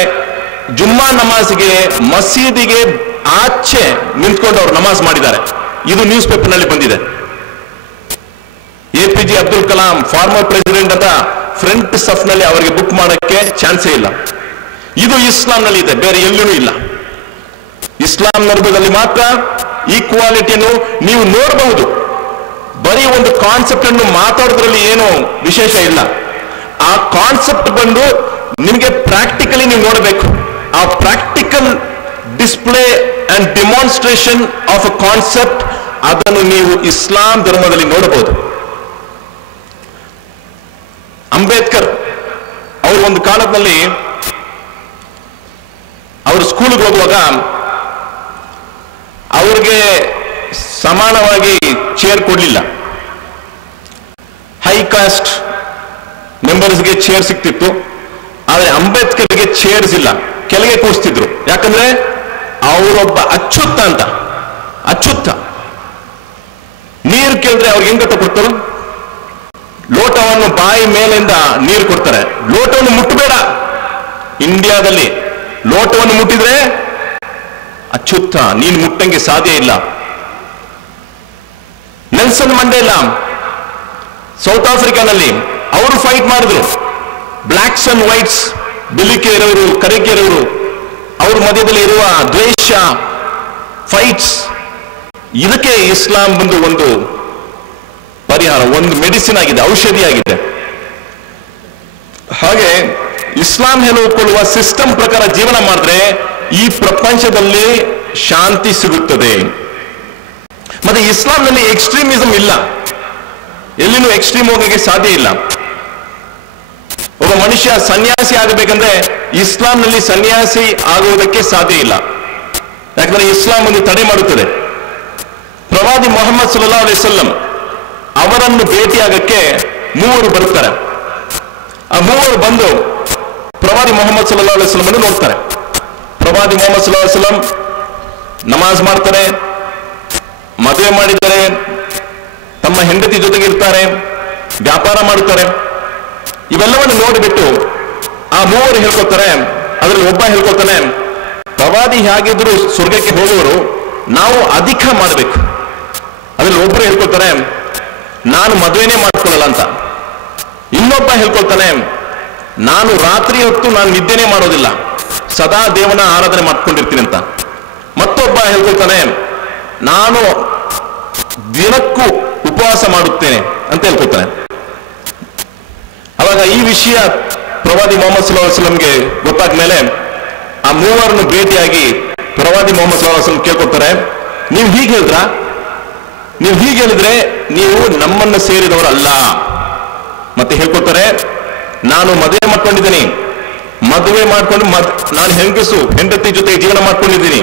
ಜುಮ್ಮಾ ನಮಾಜ್ಗೆ ಮಸೀದಿಗೆ ಆಚೆ ನಿಂತ್ಕೊಂಡು ಅವರು ನಮಾಜ್ ಮಾಡಿದ್ದಾರೆ. ಇದು ನ್ಯೂಸ್ ಪೇಪರ್ ನಲ್ಲಿ ಬಂದಿದೆ. APJ Abdul Kalam farmer president ಅಂತ ಫ್ರಂಟ್ ಸಫ್ ನಲ್ಲಿ ಅವರಿಗೆ ಬುಕ್ ಮಾಡಕ್ಕೆ ಚಾನ್ಸೇ ಇಲ್ಲ. ಇದು ಇಸ್ಲಾಂ ನಲ್ಲಿ ಇದೆ, ಬೇರೆ ಎಲ್ಲೂ ಇಲ್ಲ. ಇಸ್ಲಾಂ ಧರ್ಮದಲ್ಲಿ ಮಾತ್ರ ಈಕ್ವಾಲಿಟಿಯನ್ನು ನೀವು ನೋಡಬಹುದು. ಬರೀ ಒಂದು ಕಾನ್ಸೆಪ್ಟ್ ಅನ್ನು ಮಾತಾಡೋದ್ರಲ್ಲಿ ಏನು ವಿಶೇಷ ಇಲ್ಲ. ಆ ಕಾನ್ಸೆಪ್ಟ್ ಬಂದು ನಿಮಗೆ ಪ್ರಾಕ್ಟಿಕಲಿ ನೀವು ನೋಡಬೇಕು. ಆ practical display and demonstration of a concept, ಅದನ್ನು ನೀವು ಇಸ್ಲಾಂ ಧರ್ಮದಲ್ಲಿ ನೋಡಬಹುದು. ಅಂಬೇಡ್ಕರ್ ಅವರು ಒಂದು ಕಾಲದಲ್ಲಿ ಅವರು ಸ್ಕೂಲ್ಗೆ ಹೋಗುವಾಗ ಅವ್ರಿಗೆ ಸಮಾನವಾಗಿ ಚೇರ್ ಕೊಡ್ಲಿಲ್ಲ. ಹೈ ಕಾಸ್ಟ್ ಮೆಂಬರ್ಸ್ಗೆ ಚೇರ್ ಸಿಕ್ತಿತ್ತು, ಆದ್ರೆ ಅಂಬೇಡ್ಕರ್ಗೆ ಚೇರ್ಸ್ ಇಲ್ಲ, ಕೆಳಗೆ ಕೂರಿಸ್ತಿದ್ರು. ಯಾಕಂದ್ರೆ ಅವರೊಬ್ಬ ಅಚ್ಚುತ್ತ ನೀರು ಕೇಳಿದ್ರೆ ಅವ್ರಿಗೆ ಹೆಂಗ್ ಗೊತ್ತ ಕೊಡ್ತಾರೆ? ಲೋಟವನ್ನು ಬಾಯಿ ಮೇಲಿಂದ ನೀರು ಕೊಡ್ತಾರೆ. ಲೋಟವನ್ನು ಮುಟ್ಟಬೇಡ. ಇಂಡಿಯಾದಲ್ಲಿ ಲೋಟವನ್ನು ಮುಟ್ಟಿದ್ರೆ ಅಚ್ಚುತ್ತ, ನೀನು ಮುಟ್ಟಂಗೆ ಸಾಧ್ಯ ಇಲ್ಲ. ನೆಲ್ಸನ್ ಮಂಡೇಲಾ ಸೌತ್ ಆಫ್ರಿಕಾನಲ್ಲಿ ಅವರು ಫೈಟ್ ಮಾಡಿದ್ರು. ಬ್ಲ್ಯಾಕ್ಸ್ ಅಂಡ್ ವೈಟ್ಸ್, ಬಿಳಿಕೆ ಇರೋರು, ಕರಿಕೆ ಇರೋರು ಅವ್ರ ಮಧ್ಯದಲ್ಲಿ ಇರುವ ದ್ವೇಷ, ಫೈಟ್ಸ್, ಇದಕ್ಕೆ ಇಸ್ಲಾಂ ಒಂದು ಪರಿಹಾರ, ಒಂದು ಮೆಡಿಸಿನ್ ಆಗಿದೆ, ಔಷಧಿ ಆಗಿದೆ. ಹಾಗೆ ಇಸ್ಲಾಂ ಹೇಳಿಕೊಳ್ಳುವ ಸಿಸ್ಟಮ್ ಪ್ರಕಾರ ಜೀವನ ಮಾಡಿದ್ರೆ ಈ ಪ್ರಪಂಚದಲ್ಲಿ ಶಾಂತಿ ಸಿಗುತ್ತದೆ. ಮತ್ತೆ ಇಸ್ಲಾಂನಲ್ಲಿ ಎಕ್ಸ್ಟ್ರೀಮಿಸಂ ಇಲ್ಲ, ಎಲ್ಲಿನೂ ಎಕ್ಸ್ಟ್ರೀಮ್ ಹೋಗಕ್ಕೆ ಸಾಧ್ಯ ಇಲ್ಲ. ಒಬ್ಬ ಮನುಷ್ಯ ಸನ್ಯಾಸಿ ಆಗಬೇಕಂದ್ರೆ ಇಸ್ಲಾಂನಲ್ಲಿ ಸನ್ಯಾಸಿ ಆಗುವುದಕ್ಕೆ ಸಾಧ್ಯ ಇಲ್ಲ, ಯಾಕಂದ್ರೆ ಇಸ್ಲಾಂ ಒಂದು ತಡೆ ಮಾಡುತ್ತದೆ. ಪ್ರವಾದಿ ಮೊಹಮ್ಮದ್ ಸಲ್ಲಲ್ಲಾಹು ಅಲೈಹಿ ವಸಲ್ಲಂ ಅವರನ್ನು ಭೇಟಿಯಾಗಕ್ಕೆ 3 ಬರುತ್ತಾರೆ. ಆ 3 ಬಂದು ಪ್ರವಾದಿ ಮೊಹಮ್ಮದ್ ಸಲ್ಲಲ್ಲಾಹು ಅಲೈಹಿ ವಸಲ್ಲಂ ಅನ್ನು ನೋಡ್ತಾರೆ. ಪ್ರವಾದಿ ಮೊಹಮ್ಮದ್ ಸಲ್ಲಲ್ಲಾಹು ಅಲೈಹಿ ವಸಲ್ಲಂ ನಮಾಜ್ ಮಾಡ್ತಾರೆ, ಮದುವೆ ಮಾಡಿದ್ದಾರೆ, ತಮ್ಮ ಹೆಂಡತಿ ಜೊತೆಗೆ ಇರ್ತಾರೆ, ವ್ಯಾಪಾರ ಮಾಡುತ್ತಾರೆ. ಇವೆಲ್ಲವನ್ನು ನೋಡಿಬಿಟ್ಟು ಆ 3 ಹೇಳ್ಕೊತಾರೆ. ಅದರಲ್ಲಿ ಒಬ್ಬ ಹೇಳ್ಕೊತಾನೆ, ಪ್ರವಾದಿ ಹೇಗಿದ್ರು ಸ್ವರ್ಗಕ್ಕೆ ಹೋಗುವರು, ನಾವು ಅಧಿಕ ಮಾಡಬೇಕು. ಅದ್ರಲ್ಲಿ ಒಬ್ರು ಹೇಳ್ಕೊಳ್ತಾರೆ, ನಾನು ಮದುವೆನೇ ಮಾಡ್ಕೊಳ್ಳಲ್ಲ ಅಂತ. ಇನ್ನೊಬ್ಬ ಹೇಳ್ಕೊಳ್ತಾನೆ, ನಾನು ರಾತ್ರಿ ಹೊತ್ತು ನಾನು ನಿದ್ದೆನೇ ಮಾಡೋದಿಲ್ಲ, ಸದಾ ದೇವನ ಆರಾಧನೆ ಮಾಡ್ಕೊಂಡಿರ್ತೀನಿ ಅಂತ. ಮತ್ತೊಬ್ಬ ಹೇಳ್ಕೊಳ್ತಾನೆ, ನಾನು ದಿನಕ್ಕೂ ಉಪವಾಸ ಮಾಡುತ್ತೇನೆ ಅಂತ ಹೇಳ್ಕೊಳ್ತಾನೆ. ಅವಾಗ ಈ ವಿಷಯ ಪ್ರವಾದಿ ಮೊಹಮ್ಮದ್ ಸಲ್ಲಲ್ಲಾಹು ಅಲೈಹಿ ವಸಲ್ಲಂಗೆ ಗೊತ್ತಾದ ಮೇಲೆ ಆ 3 ಭೇಟಿಯಾಗಿ ಪ್ರವಾದಿ ಮೊಹಮ್ಮದ್ ಸಲ್ಲಲ್ಲಾಹು ಅಲೈಹಿ ವಸಲ್ಲಂ ಕೇಳ್ಕೊಳ್ತಾರೆ, ನೀವು ಹೀಗೆ ಹೇಳಿದ್ರ? ನೀವು ಹೀಗೆ ಹೇಳಿದ್ರೆ ನೀವು ನಮ್ಮನ್ನು ಸೇರಿದವರಲ್ಲ. ಮತ್ತೆ ಹೇಳ್ಕೊಳ್ತಾರೆ, ನಾನು ಮದುವೆ ಮಾಡ್ಕೊಂಡಿದ್ದೀನಿ, ಮದುವೆ ಮಾಡ್ಕೊಂಡು ನಾನು ಹೆಂಡತಿ ಜೊತೆ ಜೀವನ ಮಾಡ್ಕೊಂಡಿದ್ದೀನಿ.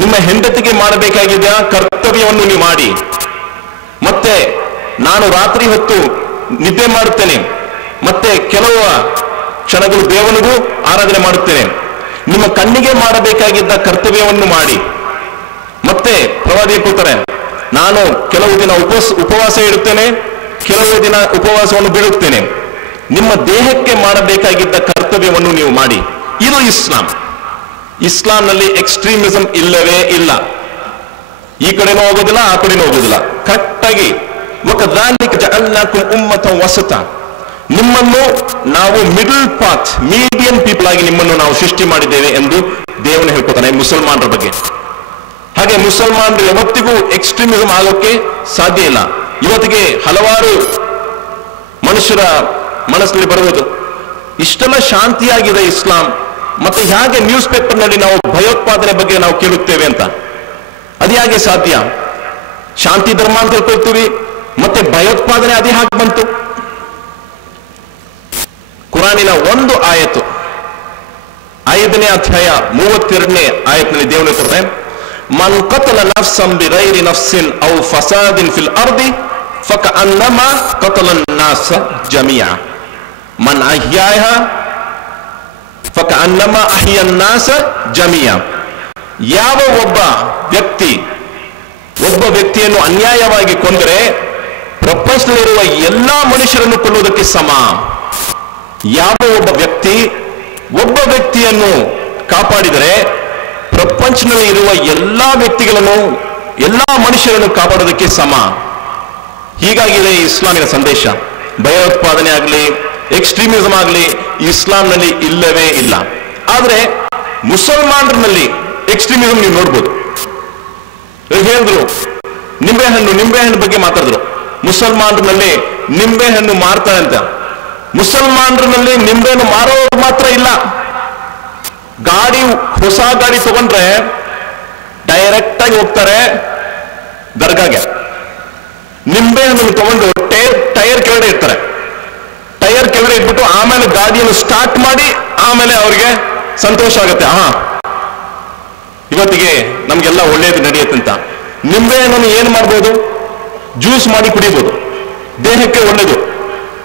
ನಿಮ್ಮ ಹೆಂಡತಿಗೆ ಮಾಡಬೇಕಾಗಿದ್ದ ಕರ್ತವ್ಯವನ್ನು ನೀವು ಮಾಡಿ. ಮತ್ತೆ ನಾನು ರಾತ್ರಿ ಹೊತ್ತು ನಿದ್ದೆ ಮಾಡುತ್ತೇನೆ, ಮತ್ತೆ ಕೆಲವು ಕ್ಷಣಗಳು ದೇವನಿಗೂ ಆರಾಧನೆ ಮಾಡುತ್ತೇನೆ. ನಿಮ್ಮ ಕಣ್ಣಿಗೆ ಮಾಡಬೇಕಾಗಿದ್ದ ಕರ್ತವ್ಯವನ್ನು ಮಾಡಿ. ಮತ್ತೆ ಪ್ರವಾದಿ ಹೇಳ್ಕೊಳ್ತಾರೆ, ನಾನು ಕೆಲವು ದಿನ ಉಪವಾಸ ಇಡುತ್ತೇನೆ, ಕೆಲವು ದಿನ ಉಪವಾಸವನ್ನು ಬಿಡುತ್ತೇನೆ. ನಿಮ್ಮ ದೇಹಕ್ಕೆ ಮಾಡಬೇಕಾಗಿದ್ದ ಕರ್ತವ್ಯವನ್ನು ನೀವು ಮಾಡಿ. ಇದು ಇಸ್ಲಾಂ. ಇಸ್ಲಾಂನಲ್ಲಿ ಎಕ್ಸ್ಟ್ರೀಮಿಸಂ ಇಲ್ಲವೇ ಇಲ್ಲ. ಈ ಕಡೆನೂ ಹೋಗೋದಿಲ್ಲ, ಆ ಕಡೆನೂ ಹೋಗೋದಿಲ್ಲ. ಕರೆಕ್ಟಾಗಿ ವಸತ, ನಿಮ್ಮನ್ನು ನಾವು ಮಿಡಲ್ ಪಾತ್, ಮೀಡಿಯಂ ಪೀಪಲ್ ಆಗಿ ನಿಮ್ಮನ್ನು ನಾವು ಸೃಷ್ಟಿ ಮಾಡಿದ್ದೇವೆ ಎಂದು ದೇವನು ಹೇಳ್ಕೊತಾನೆ ಮುಸಲ್ಮಾನರ ಬಗ್ಗೆ. ಹಾಗೆ ಮುಸಲ್ಮಾನರು ಯಾವತ್ತಿಗೂ ಎಕ್ಸ್ಟ್ರೀಮಿಸಂ ಆಗೋಕ್ಕೆ ಸಾಧ್ಯ ಇಲ್ಲ. ಇವತ್ತಿಗೆ ಹಲವಾರು ಮನುಷ್ಯರ ಮನಸ್ಸಿನಲ್ಲಿ ಬರುವುದು, ಇಷ್ಟೆಲ್ಲ ಶಾಂತಿಯಾಗಿದೆ ಇಸ್ಲಾಂ, ಮತ್ತೆ ಹೇಗೆ ನ್ಯೂಸ್ ಪೇಪರ್ನಲ್ಲಿ ನಾವು ಭಯೋತ್ಪಾದನೆ ಬಗ್ಗೆ ನಾವು ಕೇಳುತ್ತೇವೆ ಅಂತ. ಅದು ಹೇಗೆ ಸಾಧ್ಯ? ಶಾಂತಿ ಧರ್ಮ ಅಂತ ಹೇಳ್ಕೊಳ್ತೀವಿ, ಮತ್ತೆ ಭಯೋತ್ಪಾದನೆ ಅದೇ ಹಾಗೆ ಬಂತು. ಕುರಾನಿನ ಒಂದು ಆಯತು 5ನೇ ಅಧ್ಯಾಯ 32ನೇ ಆಯತ್ನಲ್ಲಿ ದೇವರು ಹೇಳ್ತಾರೆ, ಮನ್ ಕತಲ ನಫ್ಸನ್ ಬಿಗೈರಿ ನಫ್ಸಿನ್ ಔ ಫಸಾದಿನ್ ಫಿಲ್ ಅರ್ದಿ ಫಕಅನ್ನಮಾ ಕತಲ ನಾಸ ಜಮಿಯಾ ಮನ್ ಅಹ್ಯಾಯಹಾ ಫಕಅನ್ನಮಾ ಅಹ್ಯಾ ನಾಸ ಜಮಿಯಾ. ಯಾವ ಒಬ್ಬ ವ್ಯಕ್ತಿಯನ್ನು ಅನ್ಯಾಯವಾಗಿ ಕೊಂದರೆ ಪ್ರಪಂಚದಲ್ಲಿರುವ ಎಲ್ಲಾ ಮನುಷ್ಯರನ್ನು ಕೊಲ್ಲುವುದಕ್ಕೆ ಸಮ. ಯಾವ ಒಬ್ಬ ವ್ಯಕ್ತಿಯನ್ನು ಕಾಪಾಡಿದರೆ ಪ್ರಪಂಚದಲ್ಲಿ ಇರುವ ಎಲ್ಲಾ ವ್ಯಕ್ತಿಗಳನ್ನು, ಎಲ್ಲಾ ಮನುಷ್ಯರನ್ನು ಕಾಪಾಡೋದಕ್ಕೆ ಸಮ. ಹೀಗಾಗಿದೆ ಇಸ್ಲಾಮಿನ ಸಂದೇಶ. ಭಯೋತ್ಪಾದನೆ ಆಗಲಿ, ಎಕ್ಸ್ಟ್ರೀಮಿಸಂ ಆಗಲಿ ಇಸ್ಲಾಂನಲ್ಲಿ ಇಲ್ಲವೇ ಇಲ್ಲ. ಆದ್ರೆ ಮುಸಲ್ಮಾನರಲ್ಲಿ ಎಕ್ಸ್ಟ್ರೀಮಿಸಂ ನೀವು ನೋಡ್ಬೋದು. ಹೇಳಿದ್ರು ನಿಂಬೆಹಣ್ಣು ಬಗ್ಗೆ ಮಾತಾಡಿದ್ರು. ಮುಸಲ್ಮಾನರಲ್ಲಿ ನಿಂಬೆಹಣ್ಣು ಮಾರ್ತಾರೆ ಅಂತ. ಮುಸಲ್ಮಾನರಲ್ಲಿ ನಿಂಬೆಹಣ್ಣು ಮಾರೋರು ಮಾತ್ರ ಇಲ್ಲ, ಹೊಸ ಗಾಡಿ ತಗೊಂಡ್ರೆ ಡೈರೆಕ್ಟ್ ಆಗಿ ಹೋಗ್ತಾರೆ ದರ್ಗಾಗೆ. ನಿಂಬೆಹಣ್ಣು ತಗೊಂಡು ಟೈರ್ ಕೆಳಗಡೆ ಇರ್ತಾರೆ. ಟೈರ್ ಕೆಳಗಡೆ ಇಟ್ಬಿಟ್ಟು ಆಮೇಲೆ ಗಾಡಿಯನ್ನು ಸ್ಟಾರ್ಟ್ ಮಾಡಿ ಆಮೇಲೆ ಅವ್ರಿಗೆ ಸಂತೋಷ ಆಗುತ್ತೆ, ಇವತ್ತಿಗೆ ನಮ್ಗೆಲ್ಲ ಒಳ್ಳೇದು ನಡೆಯುತ್ತಂತ. ನಿಂಬೆಹಣ್ಣನ್ನು ಏನ್ ಮಾಡ್ಬೋದು? ಜ್ಯೂಸ್ ಮಾಡಿ ಕುಡಿಬೋದು, ದೇಹಕ್ಕೆ ಒಳ್ಳೇದು.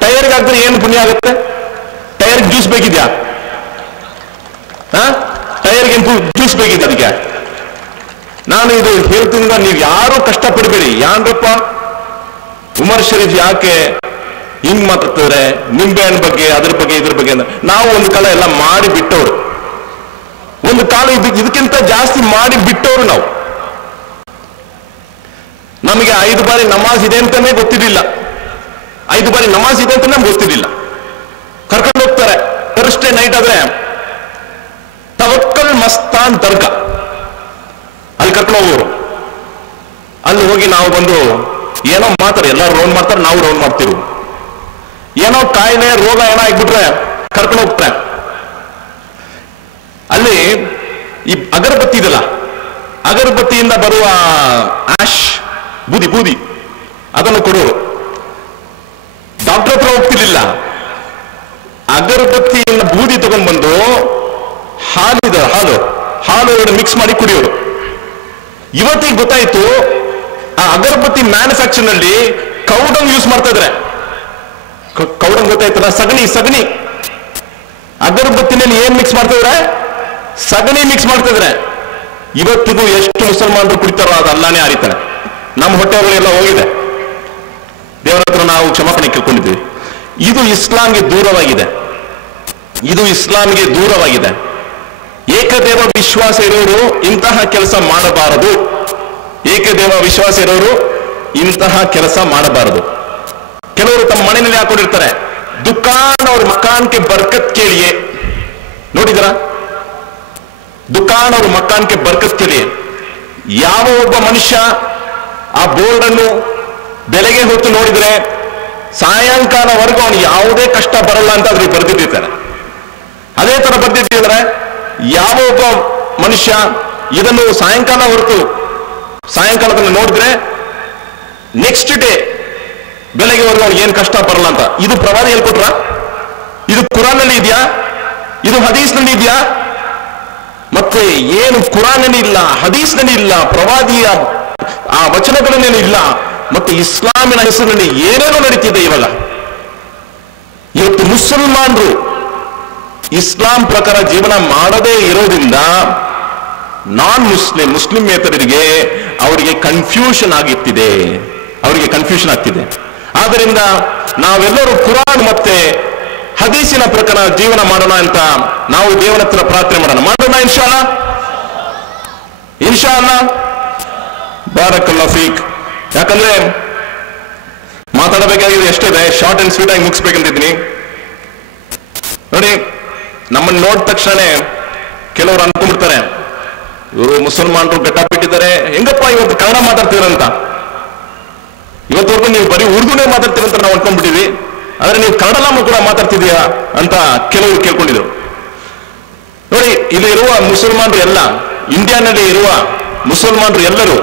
ಟೈರ್ಗೆ ಹಾಕಿದ್ರೆ ಏನು ಪುಣ್ಯ ಆಗುತ್ತೆ? ಟೈರ್ಗೆ ಜ್ಯೂಸ್ ಬೇಕಿದ್ಯಾ? ಟೈರ್ಗೆ ಜ್ಯೂಸ್ ಬೇಕಿದೆ. ಅದಕ್ಕೆ ನಾನು ಇದು ಹೇಳ್ತೀನಿ, ನೀವು ಯಾರು ಕಷ್ಟಪಡಬೇಡಿ. ಯಾನ್ರಪ್ಪ ಉಮರ್ ಶರೀಫ್ ಯಾಕೆ ಹಿಂಗ್ ಮಾತಾಡ್ತಾರೆ ನಿಂಬೆಹಣ್ಣು ಬಗ್ಗೆ, ಅದ್ರ ಬಗ್ಗೆ, ಇದ್ರ ಬಗ್ಗೆ ಅಂತ. ನಾವು ಒಂದು ಕಾಲ ಎಲ್ಲ ಮಾಡಿ ಬಿಟ್ಟವರು, ಒಂದು ಕಾಲ ಇದಕ್ಕಿಂತ ಜಾಸ್ತಿ ಮಾಡಿ ಬಿಟ್ಟವರು ನಾವು. ನಮಗೆ 5 ಬಾರಿ ನಮಾಜ್ ಇದೆ ಅಂತಾನೆ ಗೊತ್ತಿರಲಿಲ್ಲ. 5 ಬಾರಿ ನಮಾಜ್ ಇದೆ ಅಂತ ನಮ್ಗೆ ಗೊತ್ತಿರಲಿಲ್ಲ. ಕರ್ಕೊಂಡು ಹೋಗ್ತಾರೆ ಥರ್ಸ್ಡೇ ನೈಟ್ ಆದ್ರೆ ತವಕ್ಕಲ್ ಮಸ್ತಾನ್ ದರ್ಗಾ, ಅಲ್ಲಿ ಕರ್ಕೊಂಡು ಹೋಗೋರು. ಅಲ್ಲಿ ಹೋಗಿ ನಾವು ಬಂದು ಏನೋ ಮಾಡ್ತಾರೆ, ಎಲ್ಲರೂ ರೌಂಡ್ ಮಾಡ್ತಾರೆ, ನಾವು ರೌಂಡ್ ಮಾಡ್ತೀವಿ. ಏನೋ ಕಾಯಿಲೆ ರೋಗ ಏನೋ ಆಗ್ಬಿಟ್ರೆ ಕರ್ಕೊಂಡು ಹೋಗ್ತಾರೆ. ಅಲ್ಲಿ ಈ ಅಗರಬತ್ತಿ ಇದೆಲ್ಲ, ಅಗರಬತ್ತಿಯಿಂದ ಬರುವ ಆಶ್ ಬೂದಿ ಅದನ್ನು ಕೊಡೋರು. ಡಾಕ್ಟರ್ ಹತ್ರ ಹೋಗ್ತಿರ್ಲಿಲ್ಲ, ಅಗರಬತ್ತಿಯಿಂದ ಬೂದಿ ತಗೊಂಡ್ ಬಂದು ಹಾಲು ಮಿಕ್ಸ್ ಮಾಡಿ ಕುಡಿಯೋರು. ಇವತ್ತಿಗೆ ಗೊತ್ತಾಯ್ತು ಆ ಅಗರಬತ್ತಿ ಮ್ಯಾನುಫ್ಯಾಕ್ಚರ್ ನಲ್ಲಿ ಕೌಡಂಗ್ ಯೂಸ್ ಮಾಡ್ತಾ ಇದ್ರೆ. ಕೌಡಂಗ್ ಗೊತ್ತಾಯ್ತಲ್ಲ, ಸಗಣಿ ಅಗರಬತ್ತಿನಲ್ಲಿ ಏನ್ ಮಿಕ್ಸ್ ಮಾಡ್ತಾ ಇದ್ರೆ? ಸಗಣಿ ಮಿಕ್ಸ್ ಮಾಡ್ತಾ ಇದ್ರೆ. ಇವತ್ತಿಗೂ ಎಷ್ಟು ಮುಸಲ್ಮಾನರು ಕುಡಿತಾರೋ ಅದು ಅಲ್ಲಾನೇ ಅರಿತಾರೆ. ನಮ್ಮ ಹೊಟ್ಟೆಗಳೆಲ್ಲ ಹೋಗಿದೆ, ದೇವರ ಹತ್ರ ನಾವು ಕ್ಷಮಾಪಣೆ ಕೇಳ್ಕೊಂಡಿದ್ದೀವಿ. ಇದು ಇಸ್ಲಾಂಗೆ ದೂರವಾಗಿದೆ. ಏಕದೇವ ವಿಶ್ವಾಸ ಇರೋರು ಇಂತಹ ಕೆಲಸ ಮಾಡಬಾರದು. ಕೆಲವರು ತಮ್ಮ ಮನೆಯಲ್ಲಿ ಹಾಕೊಂಡಿರ್ತಾರೆ, ದುಕಾನ್ ಅವ್ರ ಮಕಾನ್ಗೆ ಬರ್ಕತ್ ಕೇಳಿಯೇ. ನೋಡಿದ್ರ? ದುಕಾನ್ ಅವ್ರ ಮಕಾನ್ಗೆ ಬರ್ಕತ್ ಕೇಳಿಯೇ. ಯಾವ ಒಬ್ಬ ಮನುಷ್ಯ ಆ ಬೋರ್ಡ್ ಅನ್ನು ಬೆಳಗ್ಗೆ ಹೊತ್ತು ನೋಡಿದ್ರೆ ಸಾಯಂಕಾಲವರೆಗೂ ಅವನು ಯಾವುದೇ ಕಷ್ಟ ಬರಲ್ಲ ಅಂತ ಅದ್ರಿಗೆ ಬರ್ದಿಟ್ಟಿರ್ತಾರೆ. ಅದೇ ತರ ಬರ್ದಿಟ್ಟಿದ್ರೆ ಯಾವ ಒಬ್ಬ ಮನುಷ್ಯ ಇದನ್ನು ಸಾಯಂಕಾಲದಲ್ಲಿ ನೋಡಿದ್ರೆ ನೆಕ್ಸ್ಟ್ ಡೇ ಬೆಳಗ್ಗೆವರೆಗೂ ಅವ್ನಿಗೆ ಏನ್ ಕಷ್ಟ ಬರಲ್ಲ ಅಂತ. ಇದು ಪ್ರವಾದಿ ಹೇಳ್ಕೊಟ್ರ? ಇದು ಕುರಾನ್ ನಲ್ಲಿ ಇದೆಯಾ? ಇದು ಹದೀಸ್ ನಲ್ಲಿ ಇದೆಯಾ? ಮತ್ತೆ ಏನು ಕುರಾನ್ ನಲ್ಲಿ ಇಲ್ಲ, ಹದೀಸ್ ನಲ್ಲಿ ಇಲ್ಲ, ಪ್ರವಾದಿಯ ಆ ವಚನಗಳನ್ನೇನು ಇಲ್ಲ, ಮತ್ತೆ ಇಸ್ಲಾಮಿನ ಹೆಸರಿನಲ್ಲಿ ಏನೇನೋ ನಡೀತಿದೆ. ಇವತ್ತು ಮುಸಲ್ಮಾನರು ಇಸ್ಲಾಂ ಪ್ರಕಾರ ಜೀವನ ಮಾಡದೇ ಇರೋದ್ರಿಂದ ಮುಸ್ಲಿಮೇತರರಿಗೆ ಅವರಿಗೆ ಕನ್ಫ್ಯೂಷನ್ ಆಗ್ತಿದೆ. ಆದ್ದರಿಂದ ನಾವೆಲ್ಲರೂ ಕುರಾನ್ ಮತ್ತೆ ಹದೀಸಿನ ಪ್ರಕಾರ ಜೀವನ ಮಾಡೋಣ ಅಂತ ನಾವು ದೇವರ ಹತ್ರ ಪ್ರಾರ್ಥನೆ ಮಾಡೋಣ. ಇನ್ಶಾ ಅಲ್ಲಾ. ಬಾರಕಲ್ಲಾ ಫೀಕ್. ಯಾಕಂದ್ರೆ ಮಾತಾಡಬೇಕಾಗಿದೆ ಎಷ್ಟಿದೆ, ಶಾರ್ಟ್ ಅಂಡ್ ಸ್ವೀಟ್ ಆಗಿ ಮುಗಿಸ್ಬೇಕಂತಿದ್ದೀನಿ. ನೋಡಿ, ನಮ್ಮನ್ನು ನೋಡಿದ ತಕ್ಷಣ ಕೆಲವರು ಅನ್ಕೊಂಡ್ಬಿಡ್ತಾರೆ, ಇವರು ಮುಸಲ್ಮಾನರು ಗಟ್ಟಾಪಿಟ್ಟಿದ್ದಾರೆ, ಹೆಂಗಪ್ಪ ಇವತ್ತು ಕನ್ನಡ ಮಾತಾಡ್ತೀರಂತ. ಇವತ್ತವರೆಗೂ ನೀವು ಬರೀ ಉರ್ದುನೇ ಮಾತಾಡ್ತೀರಂತ ನಾವು ಅನ್ಕೊಂಡ್ಬಿಟ್ಟಿದ್ವಿ. ಆದ್ರೆ ನೀವು ಕನ್ನಡ ಕೂಡ ಮಾತಾಡ್ತಿದೀಯಾ ಅಂತ ಕೆಲವರು ಕೇಳ್ಕೊಂಡಿದ್ರು. ನೋಡಿ, ಇಲ್ಲಿ ಇರುವ ಮುಸಲ್ಮಾನರು ಎಲ್ಲ, ಇಂಡಿಯಾನಲ್ಲಿ ಇರುವ ಮುಸಲ್ಮಾನರು ಎಲ್ಲರೂ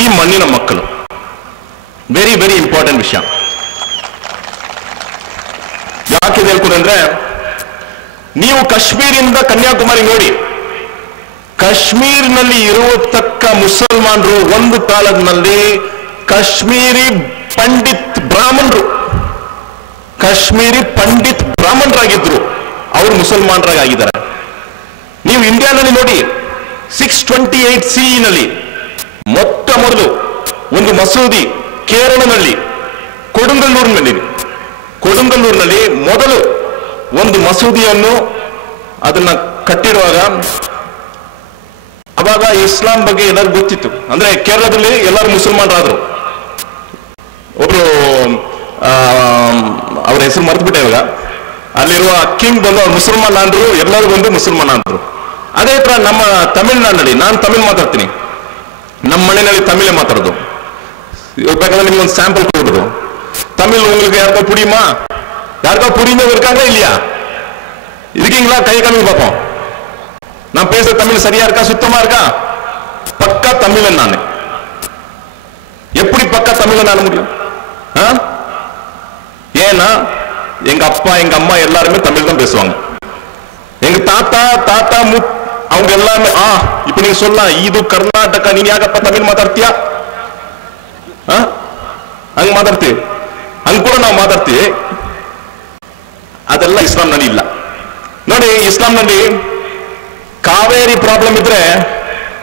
ಈ ಮಣ್ಣಿನ ಮಕ್ಕಳು. ವೆರಿ ವೆರಿ ಇಂಪಾರ್ಟೆಂಟ್ ವಿಷಯ. ಯಾಕೆ ಹೇಳ್ಕೊಂಡ್ರೆ, ನೀವು ಕಾಶ್ಮೀರಿಂದ ಕನ್ಯಾಕುಮಾರಿ ನೋಡಿ, ಕಾಶ್ಮೀರ್ನಲ್ಲಿ ಇರುವತಕ್ಕ ಮುಸಲ್ಮಾನರು ಒಂದು ಕಾಲದಲ್ಲಿ ಕಾಶ್ಮೀರಿ ಪಂಡಿತ್ ಬ್ರಾಹ್ಮಣರಾಗಿದ್ರು. ಅವರು ಮುಸಲ್ಮಾನರಾಗಿದ್ದಾರೆ. ನೀವು ಇಂಡಿಯಾನಲ್ಲಿ ನೋಡಿ, 628 CE ನಲ್ಲಿ ಮೊಟ್ಟ ಮೊದಲು ಒಂದು ಮಸೂದಿ ಕೇರಳನಲ್ಲಿ ಕೊಡುಂಗಲ್ಲೂರಿನಲ್ಲಿ ಮೊದಲು ಒಂದು ಮಸೂದಿಯನ್ನು ಅದನ್ನ ಕಟ್ಟಿಡುವಾಗ ಅವಾಗ ಇಸ್ಲಾಂ ಬಗ್ಗೆ ಎಲ್ಲರಿಗೂ ಗೊತ್ತಿತ್ತು. ಅಂದ್ರೆ ಕೇರಳದಲ್ಲಿ ಎಲ್ಲರೂ ಮುಸಲ್ಮಾನರಾದ್ರು. ಒಬ್ರು ಅವ್ರ ಹೆಸರು ಮರೆತುಬಿಟ್ಟೆ ಇವಾಗ. ಅಲ್ಲಿರುವ ಕಿಂಗ್ ಬಂದು ಅವ್ರು ಮುಸಲ್ಮಾನ ಅಂದ್ರು, ಎಲ್ಲರೂ ಬಂದು ಮುಸಲ್ಮಾನ ಅಂದ್ರು. ಅದೇ ತರ ನಮ್ಮ ತಮಿಳ್ನಾಡಿನಲ್ಲಿ, ನಾನು ತಮಿಳ್ ಮಾತಾಡ್ತೀನಿ, ನಮ್ಮ ಮನೆಯಲ್ಲಿ ತಮಿಳೇ ಮಾತಾಡೋದು. ಬೇಕಾದ್ರೆ ನಿಮ್ಗೆ ಒಂದು ಸ್ಯಾಂಪಲ್ ಕೊಡೋದು. தமிழ் உங்களுக்கு யாருக்கா புரியுமா? யாருக்கா புரியுமே இருக்காங்க இல்லையா? இருக்கீங்களா? கை காமி பார்ப்போம். நான் பேசுற தமிழ் சரியா இருக்கா, சுத்தமா இருக்கா? பக்கா தமிழன் நானு. எப்படி பக்கா தமிழன் ஆன முடியும்? ஏன்னா எங்க அப்பா எங்க அம்மா எல்லாருமே தமிழ் தான் பேசுவாங்க. எங்க தாத்தா தாத்தா அவங்க எல்லாமே இப்ப நீங்க சொல்லலாம், ಇದು ಕರ್ನಾಟಕ, ನೀನ್ ಯಾಕಪ್ಪ ತಮಿಳ್ ಮಾತಾಡ್ತೀಯಾ? ಹಂಗ ಮಾತಾಡ್ತೀವಿ, ಹಂಗ ಕೂಡ ನಾವು ಮಾತಾಡ್ತೀವಿ. ಅದೆಲ್ಲ ಇಸ್ಲಾಂನಲ್ಲಿ ಇಲ್ಲ. ನೋಡಿ, ಇಸ್ಲಾಂನಲ್ಲಿ ಕಾವೇರಿ ಪ್ರಾಬ್ಲಮ್ ಇದ್ರೆ,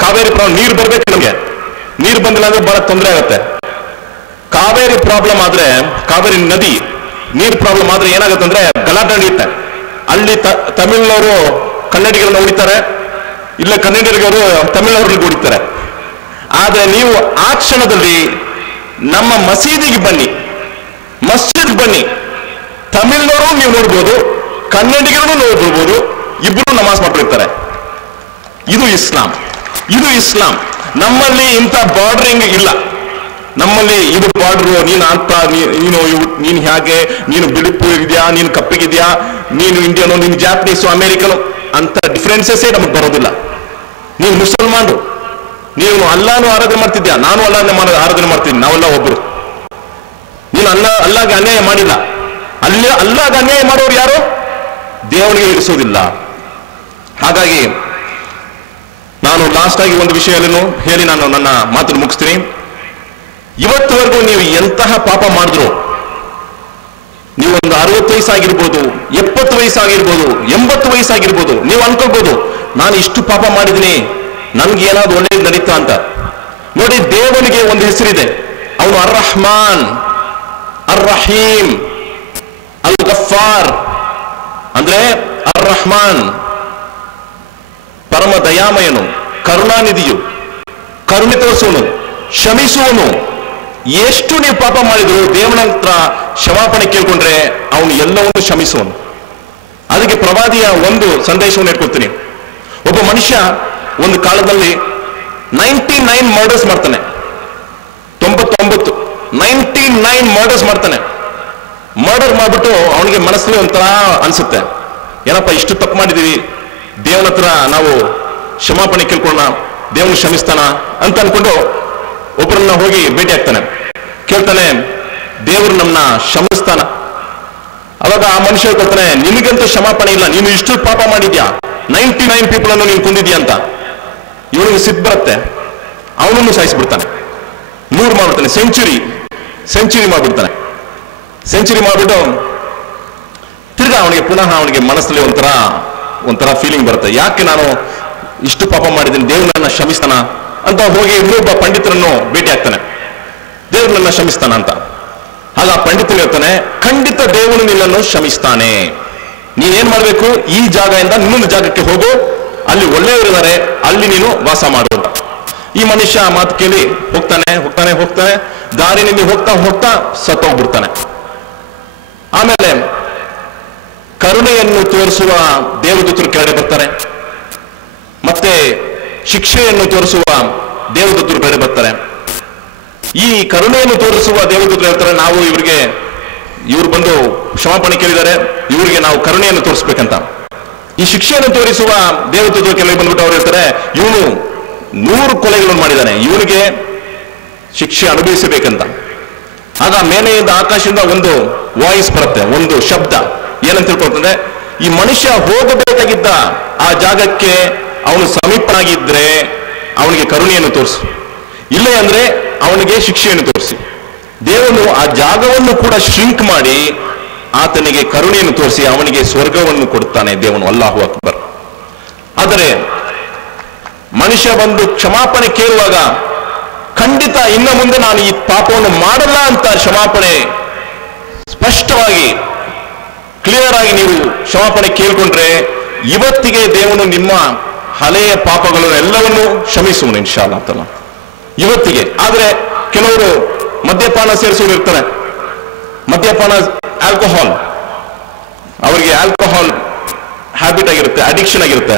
ಕಾವೇರಿ ಪ್ರಾಬ್ಲಮ್ ನೀರು ಬರ್ಬೇಕು ನಮ್ಗೆ, ನೀರು ಬಂದಿಲ್ಲ ಅಂದ್ರೆ ಬಹಳ ತೊಂದರೆ ಆಗುತ್ತೆ. ಕಾವೇರಿ ಪ್ರಾಬ್ಲಮ್ ಆದ್ರೆ, ಕಾವೇರಿ ನದಿ ನೀರು ಪ್ರಾಬ್ಲಮ್ ಆದ್ರೆ ಏನಾಗುತ್ತೆ ಅಂದ್ರೆ ಗಲಾಟೆ ನಡೆಯುತ್ತೆ. ಅಲ್ಲಿ ತಮಿಳ್ನವರು ಕನ್ನಡಿಗರನ್ನ ಹೊಡಿತಾರೆ, ಇಲ್ಲ ಕನ್ನಡಿಗರು ತಮಿಳ್ನವ್ರನ್ನ ಹೊಡಿತಾರೆ. ಆದ್ರೆ ನೀವು ಆ ಕ್ಷಣದಲ್ಲಿ ನಮ್ಮ ಮಸೀದಿಗೆ ಬನ್ನಿ, ಮಸ್ಜಿದ್ ಬನ್ನಿ, ತಮಿಳ್ನವರು ನೀವು ನೋಡ್ಬೋದು, ಕನ್ನಡಿಗರನ್ನು ನೋಡ್ಬೋದು, ಇಬ್ರು ನಮಾಜ್ ಮಾಡ್ತಿರ್ತಾರೆ. ಇದು ಇಸ್ಲಾಂ. ಇದು ಇಸ್ಲಾಂ. ನಮ್ಮಲ್ಲಿ ಇಂಥ ಬಾರ್ಡರಿಂಗ್ ಇಲ್ಲ. ನಮ್ಮಲ್ಲಿ ಇದು ಬಾರ್ಡ್ರು, ನೀನು ಅಂತ ನೀನು ಹೇಗೆ, ನೀನು ಬಿಳುಪು ಇದೆಯಾ, ನೀನು ಕಪ್ಪಿಗಿದ್ಯಾ, ನೀನು ಇಂಡಿಯನು, ನೀನು ಜಾಪನೀಸು, ಅಮೇರಿಕನು ಅಂತ ಡಿಫ್ರೆನ್ಸಸ್ಸೇ ನಮಗೆ ಬರೋದಿಲ್ಲ. ನೀನು ಮುಸಲ್ಮಾನರು, ನೀನು ಅಲ್ಲಾನು ಆರಾಧನೆ ಮಾಡ್ತಿದ್ಯಾ, ನಾನು ಆರಾಧನೆ ಮಾಡ್ತೀನಿ, ನಾವೆಲ್ಲ ಒಬ್ಬರು. ನೀನು ಅಲ್ಲಾಗೆ ಅನ್ಯಾಯ ಮಾಡಿಲ್ಲ. ಅಲ್ಲಾಗೆ ಅನ್ಯಾಯ ಮಾಡೋರು ಯಾರು? ದೇವನಿಗೆ ಇರಿಸೋದಿಲ್ಲ. ಹಾಗಾಗಿ ನಾನು ಲಾಸ್ಟ್ ಆಗಿ ಒಂದು ವಿಷಯವನ್ನು ಹೇಳಿ ನಾನು ನನ್ನ ಮಾತನ್ನು ಮುಗಿಸ್ತೀನಿ. ಇವತ್ತುವರೆಗೂ ನೀವು ಎಂತಹ ಪಾಪ ಮಾಡಿದ್ರು, ನೀವು ಒಂದು 60 ವಯಸ್ಸಾಗಿರ್ಬೋದು, 70 ವಯಸ್ಸಾಗಿರ್ಬೋದು, 80 ವಯಸ್ಸಾಗಿರ್ಬೋದು, ನೀವು ಅನ್ಕೋಬಹುದು ನಾನು ಇಷ್ಟು ಪಾಪ ಮಾಡಿದ್ದೀನಿ, ನನ್ಗೆ ಏನಾದ್ರು ಒಳ್ಳೇದು ನಡೀತಾ ಅಂತ. ನೋಡಿ, ದೇವನಿಗೆ ಒಂದು ಹೆಸರಿದೆ. ಅವನು ಅರ್ ರಹ್ಮಾನ್, ಅರ್ ರಹೀಮ್, ಅಲ್ ಗಫಾರ್. ಅಂದ್ರೆ ಅರ್ ರಹ್ಮಾನ್ ಪರಮ ದಯಾಮಯನು, ಕರುಣಾನಿಧಿಯು, ಕರುಣೆ ತೋರಿಸುವನು, ಕ್ಷಮಿಸುವನು. ಎಷ್ಟು ನೀವು ಪಾಪ ಮಾಡಿದ್ರು ದೇವನ ಹತ್ರ ಕ್ಷಮಾಪಣೆ ಕೇಳ್ಕೊಂಡ್ರೆ ಅವನು ಎಲ್ಲವನ್ನೂ ಕ್ಷಮಿಸುವನು. ಅದಕ್ಕೆ ಪ್ರವಾದಿಯ ಒಂದು ಸಂದೇಶವನ್ನು ಹೇಳ್ಕೊಡ್ತೀನಿ. ಒಬ್ಬ ಮನುಷ್ಯ ಒಂದು ಕಾಲದಲ್ಲಿ 99 ಮರ್ಡರ್ಸ್ ಮಾಡ್ತಾನೆ. 99 ಮರ್ಡರ್ಸ್ ಮಾಡ್ತಾನೆ. ಮರ್ಡರ್ ಮಾಡ್ಬಿಟ್ಟು ಅವನಿಗೆ ಮನಸ್ಸಲ್ಲಿ ಒಂಥರ ಅನ್ಸುತ್ತೆ, ಏನಪ್ಪ ಇಷ್ಟು ತಪ್ಪು ಮಾಡಿದೀವಿ, ದೇವನ ಹತ್ರ ನಾವು ಕ್ಷಮಾಪಣೆ ಕೇಳ್ಕೊಳ್ಳೋಣ, ದೇವನು ಕ್ಷಮಿಸ್ತಾನ ಅಂತ ಅನ್ಕೊಂಡು ಒಬ್ಬರನ್ನ ಹೋಗಿ ಭೇಟಿ ಆಗ್ತಾನೆ. ಕೇಳ್ತಾನೆ, ದೇವರು ನಮ್ಮನ್ನ ಕ್ಷಮಿಸ್ತಾನ? ಅವಾಗ ಆ ಮನುಷ್ಯ ಹೇಳ್ಕೊಳ್ತಾನೆ, ನಿನಗಂತೂ ಕ್ಷಮಾಪಣೆ ಇಲ್ಲ, ನೀನು ಇಷ್ಟು ಪಾಪ ಮಾಡಿದ್ಯಾ, 99 ಪೀಪಲ್ ಅನ್ನು ನೀನು ಕೊಂದಿದ್ಯಾ ಅಂತ. ಇವನಿಗೆ ಸಿಟ್ಟು ಬರುತ್ತೆ, ಅವನನ್ನು ಸಾಯಿಸ್ಬಿಡ್ತಾನೆ, 100 ಮಾಡ್ಬಿಡ್ತಾನೆ, ಸೆಂಚುರಿ ಮಾಡ್ಬಿಡ್ತಾನೆ. ಸೆಂಚುರಿ ಮಾಡ್ಬಿಟ್ಟು ತಿರ್ಗಾ ಅವನಿಗೆ ಮನಸ್ಸಲ್ಲಿ ಒಂಥರ ಫೀಲಿಂಗ್ ಬರುತ್ತೆ, ಯಾಕೆ ನಾನು ಇಷ್ಟು ಪಾಪ ಮಾಡಿದ್ದೀನಿ, ದೇವ್ರು ನನ್ನ ಕ್ಷಮಿಸ್ತಾನ ಅಂತ ಹೋಗಿ ಇನ್ನೊಬ್ಬ ಪಂಡಿತರನ್ನು ಭೇಟಿ ಆಗ್ತಾನೆ. ದೇವ್ರು ನನ್ನ ಕ್ಷಮಿಸ್ತಾನ ಅಂತ. ಆಗ ಆ ಪಂಡಿತನು ಹೇಳ್ತಾನೆ, ಖಂಡಿತ ದೇವನು ನಿನ್ನನ್ನು ಕ್ಷಮಿಸ್ತಾನೆ. ನೀನೇನ್ ಮಾಡ್ಬೇಕು, ಈ ಜಾಗದಿಂದ ಇನ್ನೊಂದು ಜಾಗಕ್ಕೆ ಹೋಗು, ಅಲ್ಲಿ ಒಳ್ಳೆಯವರಿದ್ದಾರೆ, ಅಲ್ಲಿ ನೀನು ವಾಸ ಮಾಡು ಅಂತ. ಈ ಮನುಷ್ಯ ಮಾತು ಕೇಳಿ ಹೋಗ್ತಾನೆ. ದಾರಿನಲ್ಲಿ ಹೋಗ್ತಾ ಸತ್ತೋಗ್ಬಿಡ್ತಾನೆ. ಆಮೇಲೆ ಕರುಣೆಯನ್ನು ತೋರಿಸುವ ದೇವದೂತರು ಕೆಳಗೆ ಬರ್ತಾರೆ, ಮತ್ತೆ ಶಿಕ್ಷೆಯನ್ನು ತೋರಿಸುವ ದೇವದೂತರು ಕೆಳಗೆ ಬರ್ತಾರೆ. ಈ ಕರುಣೆಯನ್ನು ತೋರಿಸುವ ದೇವದೂತರು ಹೇಳ್ತಾರೆ, ನಾವು ಇವ್ರು ಬಂದು ಕ್ಷಮಾಪಣೆ ಕೇಳಿದ್ದಾರೆ, ಇವರಿಗೆ ನಾವು ಕರುಣೆಯನ್ನು ತೋರಿಸ್ಬೇಕಂತ. ಈ ಶಿಕ್ಷೆಯನ್ನು ತೋರಿಸುವ ದೇವದೂತರು ಕೆಳಗೆ ಬಂದ್ಬಿಟ್ಟು ಅವ್ರು ಹೇಳ್ತಾರೆ, ಇವನು 100 ಕೊಲೆಗಳನ್ನು ಮಾಡಿದ್ದಾನೆ, ಇವನಿಗೆ ಶಿಕ್ಷೆ ಅನುಭವಿಸಬೇಕಂತ. ಆಗ ಮೇಲೆಯಿಂದ ಆಕಾಶದಿಂದ ಒಂದು ವಾಯ್ಸ್ ಬರುತ್ತೆ, ಒಂದು ಶಬ್ದ. ಏನಂತ ತಿಳ್ಕೊಳ್ತಂದ್ರೆ, ಈ ಮನುಷ್ಯ ಹೋಗಬೇಕಾಗಿದ್ದ ಆ ಜಾಗಕ್ಕೆ ಅವನು ಸಮೀಪನಾಗಿದ್ರೆ ಅವನಿಗೆ ಕರುಣೆಯನ್ನು ತೋರಿಸು, ಇಲ್ಲೇ ಅಂದ್ರೆ ಅವನಿಗೆ ಶಿಕ್ಷೆಯನ್ನು ತೋರಿಸಿ. ದೇವನು ಆ ಜಾಗವನ್ನು ಕೂಡ ಶ್ರಿಂಕ್ ಮಾಡಿ ಆತನಿಗೆ ಕರುಣೆಯನ್ನು ತೋರಿಸಿ ಅವನಿಗೆ ಸ್ವರ್ಗವನ್ನು ಕೊಡುತ್ತಾನೆ ದೇವನು. ಅಲ್ಲಾಹು ಅಕ್ಬರ್. ಆದರೆ ಮನುಷ್ಯ ಬಂದು ಕ್ಷಮಾಪಣೆ ಕೇಳುವಾಗ ಖಂಡಿತ ಇನ್ನು ಮುಂದೆ ನಾನು ಈ ಪಾಪವನ್ನು ಮಾಡಲ್ಲ ಅಂತ ಕ್ಷಮಾಪಣೆ ಸ್ಪಷ್ಟವಾಗಿ ಕ್ಲಿಯರ್ ಆಗಿ ನೀವು ಕ್ಷಮಾಪಣೆ ಕೇಳ್ಕೊಂಡ್ರೆ ಇವತ್ತಿಗೆ ದೇವನು ನಿಮ್ಮ ಹಳೆಯ ಪಾಪಗಳನ್ನು ಎಲ್ಲವನ್ನೂ ಕ್ಷಮಿಸುವನು ಇನ್ಶಾ ಅಲ್ಲಾಹ್ ತಾಲಾ ಇವತ್ತಿಗೆ. ಆದ್ರೆ ಕೆಲವರು ಮದ್ಯಪಾನ ಸೇರಿಸುವರು ಇರ್ತಾರೆ, ಮದ್ಯಪಾನ ಆಲ್ಕೋಹಾಲ್, ಅವರಿಗೆ ಆಲ್ಕೋಹಾಲ್ ಹ್ಯಾಬಿಟ್ ಆಗಿರುತ್ತೆ, ಅಡಿಕ್ಷನ್ ಆಗಿರುತ್ತೆ.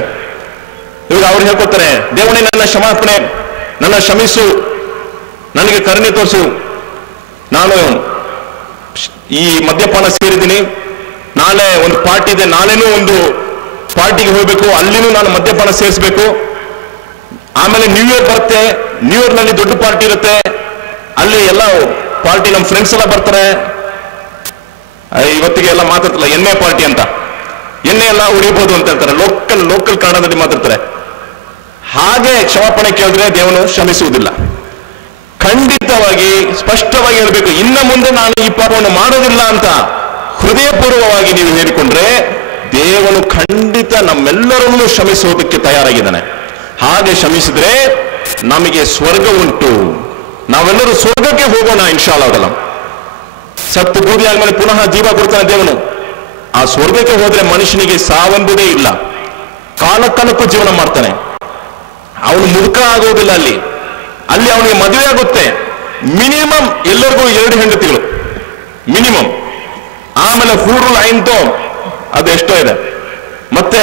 ಇವಾಗ ಅವ್ರು ಹೇಳ್ಕೊತಾರೆ, ದೇವನೇ ನನ್ನ ಕ್ಷಮಿಸು, ನನಗೆ ಕರುಣೆ ತೋರಿಸು, ನಾನು ಈ ಮದ್ಯಪಾನ ಸೇರಿದ್ದೀನಿ, ನಾಳೆ ಒಂದು ಪಾರ್ಟಿ ಇದೆ, ನಾಳೆನೂ ಒಂದು ಪಾರ್ಟಿಗೆ ಹೋಗ್ಬೇಕು, ಅಲ್ಲಿನೂ ನಾನು ಮದ್ಯಪಾನ ಸೇರಿಸ್ಬೇಕು, ಆಮೇಲೆ ನ್ಯೂ ಇಯರ್ ಬರುತ್ತೆ, ನ್ಯೂ ಇಯರ್ ನಲ್ಲಿ ದೊಡ್ಡ ಪಾರ್ಟಿ ಇರುತ್ತೆ, ಅಲ್ಲಿ ಎಲ್ಲ ಪಾರ್ಟಿ ನಮ್ಮ ಫ್ರೆಂಡ್ಸ್ ಎಲ್ಲ ಬರ್ತಾರೆ, ಇವತ್ತಿಗೆ ಎಲ್ಲ ಮಾತಾಡ್ತಲ್ಲ ಎಣ್ಣೆ ಪಾರ್ಟಿ ಅಂತ, ಎಣ್ಣೆ ಎಲ್ಲ ಉಳಿಬಹುದು ಅಂತ ಹೇಳ್ತಾರೆ, ಲೋಕಲ್ ಕನ್ನಡದಲ್ಲಿ ಮಾತಾಡ್ತಾರೆ. ಹಾಗೆ ಕ್ಷಮಾಪಣೆ ಕೇಳಿದ್ರೆ ದೇವನು ಕ್ಷಮಿಸುವುದಿಲ್ಲ. ಖಂಡಿತವಾಗಿ ಸ್ಪಷ್ಟವಾಗಿ ಹೇಳಬೇಕು, ಇನ್ನು ಮುಂದೆ ನಾನು ಈ ಪಾಪವನ್ನು ಮಾಡೋದಿಲ್ಲ ಅಂತ ಹೃದಯಪೂರ್ವವಾಗಿ ನೀವು ಹೇಳಿಕೊಂಡ್ರೆ ದೇವನು ಖಂಡಿತ ನಮ್ಮೆಲ್ಲರನ್ನೂ ಕ್ಷಮಿಸೋದಕ್ಕೆ ತಯಾರಾಗಿದ್ದಾನೆ. ಹಾಗೆ ಕ್ಷಮಿಸಿದ್ರೆ ನಮಗೆ ಸ್ವರ್ಗ ಉಂಟು, ನಾವೆಲ್ಲರೂ ಸ್ವರ್ಗಕ್ಕೆ ಹೋಗೋಣ ಇನ್ಶಾ ಅಲ್ಲಾಹ್. ಸತ್ತು ಬೂದಿ ಆದ್ಮೇಲೆ ಪುನಃ ಜೀವ ಕೊಡ್ತಾನೆ ದೇವನು. ಆ ಸ್ವರ್ಗಕ್ಕೆ ಹೋದ್ರೆ ಮನುಷ್ಯನಿಗೆ ಸಾವೆಂಬುದೇ ಇಲ್ಲ, ಕಾಲಕ್ಕೂ ಜೀವನ ಮಾಡ್ತಾನೆ, ಅವನು ಮುದುಕ ಆಗೋದಿಲ್ಲ, ಅಲ್ಲಿ ಅವನಿಗೆ ಮದುವೆ ಆಗುತ್ತೆ. ಮಿನಿಮಮ್ ಎಲ್ಲರಿಗೂ 2 ಹೆಂಡತಿಗಳು ಮಿನಿಮಮ್. ಆಮೇಲೆ ಫೂರುಲ್ ಐನ್ತೋ ಅದೆಷ್ಟೋ ಇದೆ. ಮತ್ತೆ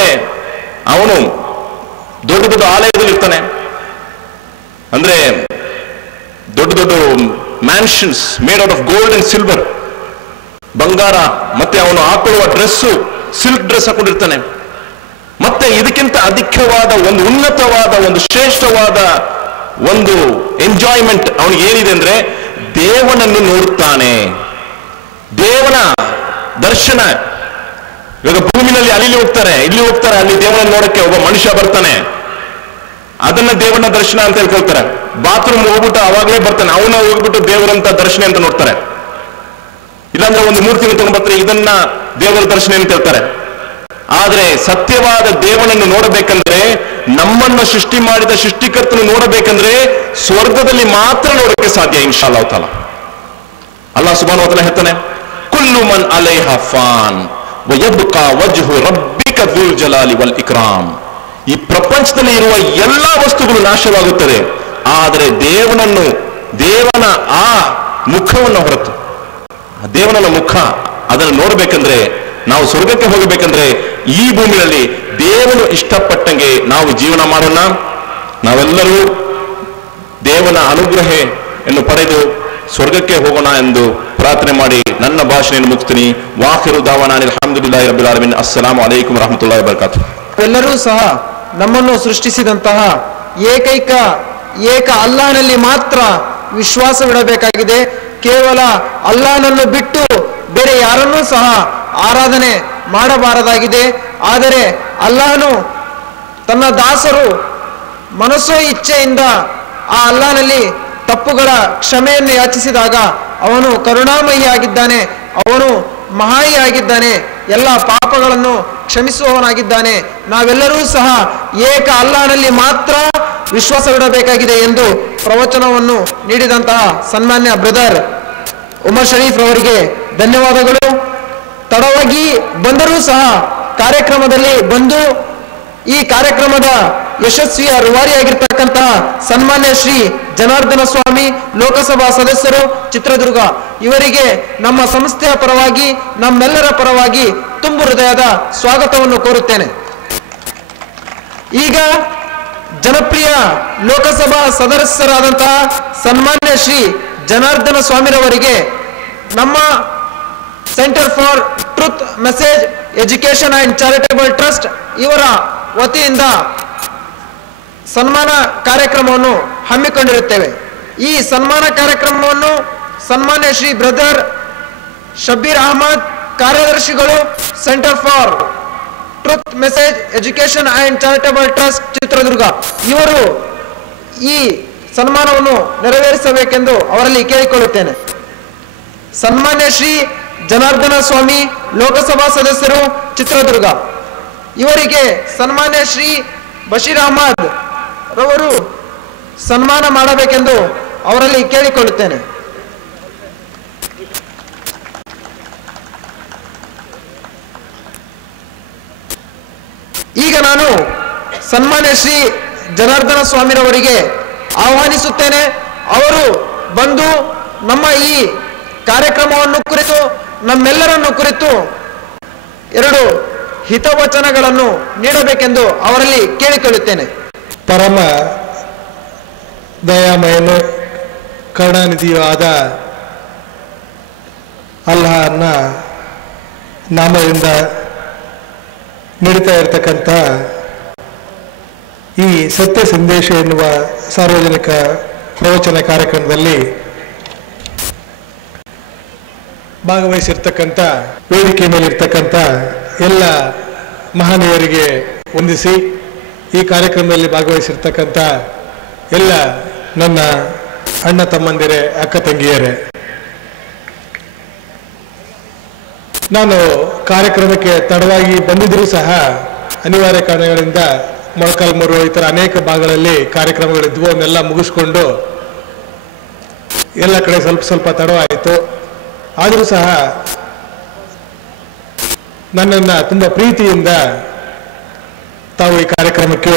ಅವನು ದೊಡ್ಡ ದೊಡ್ಡ ಆಲಯದಲ್ಲಿ ಇರ್ತಾನೆ, ಅಂದ್ರೆ ದೊಡ್ಡ ದೊಡ್ಡ mansions made out of gold and silver, ಬಂಗಾರ, ಮತ್ತೆ ಅವನು ಹಾಕೊಳ್ಳುವ ಡ್ರೆಸ್ಸು ಸಿಲ್ಕ್ ಡ್ರೆಸ್ ಹಾಕೊಂಡಿರ್ತಾನೆ. ಮತ್ತೆ ಇದಕ್ಕಿಂತ ಅಧಿಕವಾದ ಒಂದು ಉನ್ನತವಾದ ಒಂದು ಶ್ರೇಷ್ಠವಾದ ಒಂದು ಎಂಜಾಯ್ಮೆಂಟ್ ಅವನಿಗೆ ಏನಿದೆ ಅಂದ್ರೆ ದೇವನನ್ನು ನೋಡುತ್ತಾನೆ. ದೇವನ ದರ್ಶನ. ಇವಾಗ ಭೂಮಿನಲ್ಲಿ ಅಲ್ಲಿ ಹೋಗ್ತಾರೆ, ಇಲ್ಲಿ ಹೋಗ್ತಾರೆ, ಅಲ್ಲಿ ದೇವನನ್ನು ನೋಡಕ್ಕೆ ಒಬ್ಬ ಮನುಷ್ಯ ಬರ್ತಾನೆ, ಅದನ್ನ ದೇವನ ದರ್ಶನ ಅಂತ ಹೇಳ್ಕೊಳ್ತಾರೆ. ಬಾತ್ರೂಮ್ ಹೋಗ್ಬಿಟ್ಟು ಅವಾಗಲೇ ಬರ್ತಾನೆ, ಅವನ ಹೋಗ್ಬಿಟ್ಟು ದೇವರಂತ ದರ್ಶನ ಅಂತ ನೋಡ್ತಾರೆ. ಇಲ್ಲಾಂದ್ರೆ ಒಂದು ಮೂರ್ತಿನ ತಗೊಂಡ್ಬರ್ತಾರೆ, ಇದನ್ನ ದೇವರ ದರ್ಶನ ಅಂತ ಹೇಳ್ತಾರೆ. ಆದ್ರೆ ಸತ್ಯವಾದ ದೇವನನ್ನು ನೋಡಬೇಕಂದ್ರೆ, ನಮ್ಮನ್ನು ಸೃಷ್ಟಿ ಮಾಡಿದ ಸೃಷ್ಟಿಕರ್ತನು ನೋಡಬೇಕಂದ್ರೆ ಸ್ವರ್ಗದಲ್ಲಿ ಮಾತ್ರ ನೋಡಕ್ಕೆ ಸಾಧ್ಯ, ಇನ್ಶಾ ಅಲ್ಲಾಹ್ ತಾಲಾ. ಅಲ್ಲಾಹ್ ಸುಬ್ಹಾನಹು ವ ತಆಲಾ ಹೇಳ್ತಾನೆ, ಕುಲ್ಲು ಮನ್ ಅಲೈಹಾ ಫಾನ್ ವ ಯಬ್ಕಾ ವಜ್ಹು ರಬ್ಬಿಕ ದುಲ್ ಜಲಾಲಿ ವಲ್ ಇಕ್ರಾಮ್. ಈ ಪ್ರಪಂಚದಲ್ಲಿ ಇರುವ ಎಲ್ಲಾ ವಸ್ತುಗಳು ನಾಶವಾಗುತ್ತದೆ, ಆದರೆ ದೇವನ ಆ ಮುಖವನ್ನು ಹೊರತು, ದೇವನ ಮುಖ ಅದನ್ನು ನೋಡ್ಬೇಕಂದ್ರೆ, ನಾವು ಸ್ವರ್ಗಕ್ಕೆ ಹೋಗಬೇಕಂದ್ರೆ ಈ ಭೂಮಿಯಲ್ಲಿ ದೇವನು ಇಷ್ಟಪಟ್ಟಂಗೆ ನಾವು ಜೀವನ ಮಾಡೋಣ. ನಾವೆಲ್ಲರೂ ದೇವನ ಅನುಗ್ರಹವನ್ನು ಪಡೆದು ಸ್ವರ್ಗಕ್ಕೆ ಹೋಗೋಣ ಎಂದು ಪ್ರಾರ್ಥನೆ ಮಾಡಿ ನನ್ನ ಭಾಷಣೆಯನ್ನು ಮುಗಿಸ್ತೀನಿ. ವಾಖಿರು ದಾವಾನಾ ಅಲ್ಹಮ್ದುಲಿಲ್ಲಾಹಿ ರಬ್ಬಿಲ್ ಆಲಮೀನ್. ಅಸ್ಸಲಾಮು ಅಲೈಕುಂ ವರಹಮತುಲ್ಲಾಹಿ ವಬರಕಾತುಹು. ಎಲ್ಲರೂ ಸಹ ನಮ್ಮನ್ನು ಸೃಷ್ಟಿಸಿದಂತಹ ಏಕ ಅಲ್ಲಾಹನಲ್ಲಿ ಮಾತ್ರ ವಿಶ್ವಾಸವಿಡಬೇಕಾಗಿದೆ. ಕೇವಲ ಅಲ್ಲಾಹನನ್ನು ಬಿಟ್ಟು ಬೇರೆ ಯಾರನ್ನೂ ಸಹ ಆರಾಧನೆ ಮಾಡಬಾರದಾಗಿದೆ. ಆದರೆ ಅಲ್ಲಾಹನು ತನ್ನ ದಾಸರು ಮನಸ್ಸೋ ಇಚ್ಛೆಯಿಂದ ಆ ಅಲ್ಲಾಹನಲ್ಲಿ ತಪ್ಪುಗಳ ಕ್ಷಮೆಯನ್ನು ಯಾಚಿಸಿದಾಗ ಅವನು ಕರುಣಾಮಯಿಯಾಗಿದ್ದಾನೆ, ಅವನು ಮಹಾಯಿಯಾಗಿದ್ದಾನೆ, ಎಲ್ಲ ಪಾಪಗಳನ್ನು ಕ್ಷಮಿಸುವವನಾಗಿದ್ದಾನೆ. ನಾವೆಲ್ಲರೂ ಸಹ ಏಕ ಅಲ್ಲಾಹನಲ್ಲಿ ಮಾತ್ರ ವಿಶ್ವಾಸವಿಡಬೇಕಾಗಿದೆ ಎಂದು ಪ್ರವಚನವನ್ನು ನೀಡಿದಂತಹ ಸನ್ಮಾನ್ಯ ಬ್ರದರ್ ಉಮರ್ ಶರೀಫ್ ರವರಿಗೆ ಧನ್ಯವಾದಗಳು. ತಡವಾಗಿ ಬಂದರೂ ಸಹ ಕಾರ್ಯಕ್ರಮದಲ್ಲಿ ಬಂದು ಈ ಕಾರ್ಯಕ್ರಮದ ಯಶಸ್ವಿಯ ರೂವಾರಿಯಾಗಿರ್ತಕ್ಕಂತಹ ಸನ್ಮಾನ್ಯ ಶ್ರೀ ಜನಾರ್ದನ ಸ್ವಾಮಿ, ಲೋಕಸಭಾ ಸದಸ್ಯರು, ಚಿತ್ರದುರ್ಗ, ಇವರಿಗೆ ನಮ್ಮ ಸಂಸ್ಥೆಯ ಪರವಾಗಿ, ನಮ್ಮೆಲ್ಲರ ಪರವಾಗಿ ತುಂಬು ಹೃದಯದ ಸ್ವಾಗತವನ್ನು ಕೋರುತ್ತೇನೆ. ಈಗ ಜನಪ್ರಿಯ ಲೋಕಸಭಾ ಸದಸ್ಯರಾದಂತಹ ಸನ್ಮಾನ್ಯ ಶ್ರೀ ಜನಾರ್ದನ ಸ್ವಾಮಿರವರಿಗೆ ನಮ್ಮ centre for truth message education and charitable trust ಇವರ ವತಿಯಿಂದ ಸನ್ಮಾನ ಕಾರ್ಯಕ್ರಮವನ್ನು ಹಮ್ಮಿಕೊಂಡಿರುತ್ತೇವೆ. ಈ ಸನ್ಮಾನ ಕಾರ್ಯಕ್ರಮವನ್ನು ಸನ್ಮಾನ್ಯ ಶ್ರೀ ಬ್ರದರ್ ಶಬೀರ್ ಅಹಮದ್, ಕಾರ್ಯದರ್ಶಿಗಳು, centre for truth message education and charitable trust Chitradurga, ಇವರು ಈ ಸನ್ಮಾನವನ್ನು ನೆರವೇರಿಸಬೇಕೆಂದು ಅವರಲ್ಲಿ ಕೇಳಿಕೊಳ್ಳುತ್ತೇನೆ. ಸನ್ಮಾನ್ಯ ಶ್ರೀ ಜನಾರ್ದನ ಸ್ವಾಮಿ, ಲೋಕಸಭಾ ಸದಸ್ಯರು, ಚಿತ್ರದುರ್ಗ, ಇವರಿಗೆ ಸನ್ಮಾನ್ಯ ಶ್ರೀ ಬಶೀರ್ ಅಹಮದ್ ರವರು ಸನ್ಮಾನ ಮಾಡಬೇಕೆಂದು ಅವರಲ್ಲಿ ಕೇಳಿಕೊಳ್ಳುತ್ತೇನೆ. ಈಗ ನಾನು ಸನ್ಮಾನ್ಯ ಶ್ರೀ ಜನಾರ್ದನ ಸ್ವಾಮಿರವರಿಗೆ ಆಹ್ವಾನಿಸುತ್ತೇನೆ. ಅವರು ಬಂದು ನಮ್ಮ ಈ ಕಾರ್ಯಕ್ರಮವನ್ನು ಕುರಿತು, ನಮ್ಮೆಲ್ಲರನ್ನು ಕುರಿತು ಎರಡು ಹಿತವಚನಗಳನ್ನು ನೀಡಬೇಕೆಂದು ಅವರಲ್ಲಿ ಕೇಳಿಕೊಳ್ಳುತ್ತೇನೆ. ಪರಮ ದಯಾಮಯನು ಕರುಣಾನಿಧಿಯೂ ಆದ ಅಲ್ಲಾಹನ ನಾಮದಿಂದ ನಡೀತಾ ಇರತಕ್ಕಂಥ ಈ ಸತ್ಯ ಸಂದೇಶ ಎನ್ನುವ ಸಾರ್ವಜನಿಕ ಪ್ರವಚನ ಕಾರ್ಯಕ್ರಮದಲ್ಲಿ ಭಾಗವಹಿಸಿರ್ತಕ್ಕಂಥ, ವೇದಿಕೆ ಮೇಲಿರ್ತಕ್ಕಂಥ ಎಲ್ಲ ಮಹನೀಯರಿಗೆ ವಂದಿಸಿ, ಈ ಕಾರ್ಯಕ್ರಮದಲ್ಲಿ ಭಾಗವಹಿಸಿರ್ತಕ್ಕಂಥ ಎಲ್ಲ ನನ್ನ ಅಣ್ಣ ತಮ್ಮಂದಿರೇ, ಅಕ್ಕ ತಂಗಿಯರೇ, ನಾನು ಕಾರ್ಯಕ್ರಮಕ್ಕೆ ತಡವಾಗಿ ಬಂದಿದ್ದರೂ ಸಹ ಅನಿವಾರ್ಯ ಕಾರಣಗಳಿಂದ ಮೊಳಕಾಲ್ಮೂರು ಇತರ ಅನೇಕ ಭಾಗಗಳಲ್ಲಿ ಕಾರ್ಯಕ್ರಮಗಳಿದ್ವು. ಅವನ್ನೆಲ್ಲ ಮುಗಿಸ್ಕೊಂಡು ಎಲ್ಲ ಕಡೆ ಸ್ವಲ್ಪ ತಡವಾಯಿತು. ಆದರೂ ಸಹ ನನ್ನನ್ನು ತುಂಬ ಪ್ರೀತಿಯಿಂದ ತಾವು ಈ ಕಾರ್ಯಕ್ರಮಕ್ಕೆ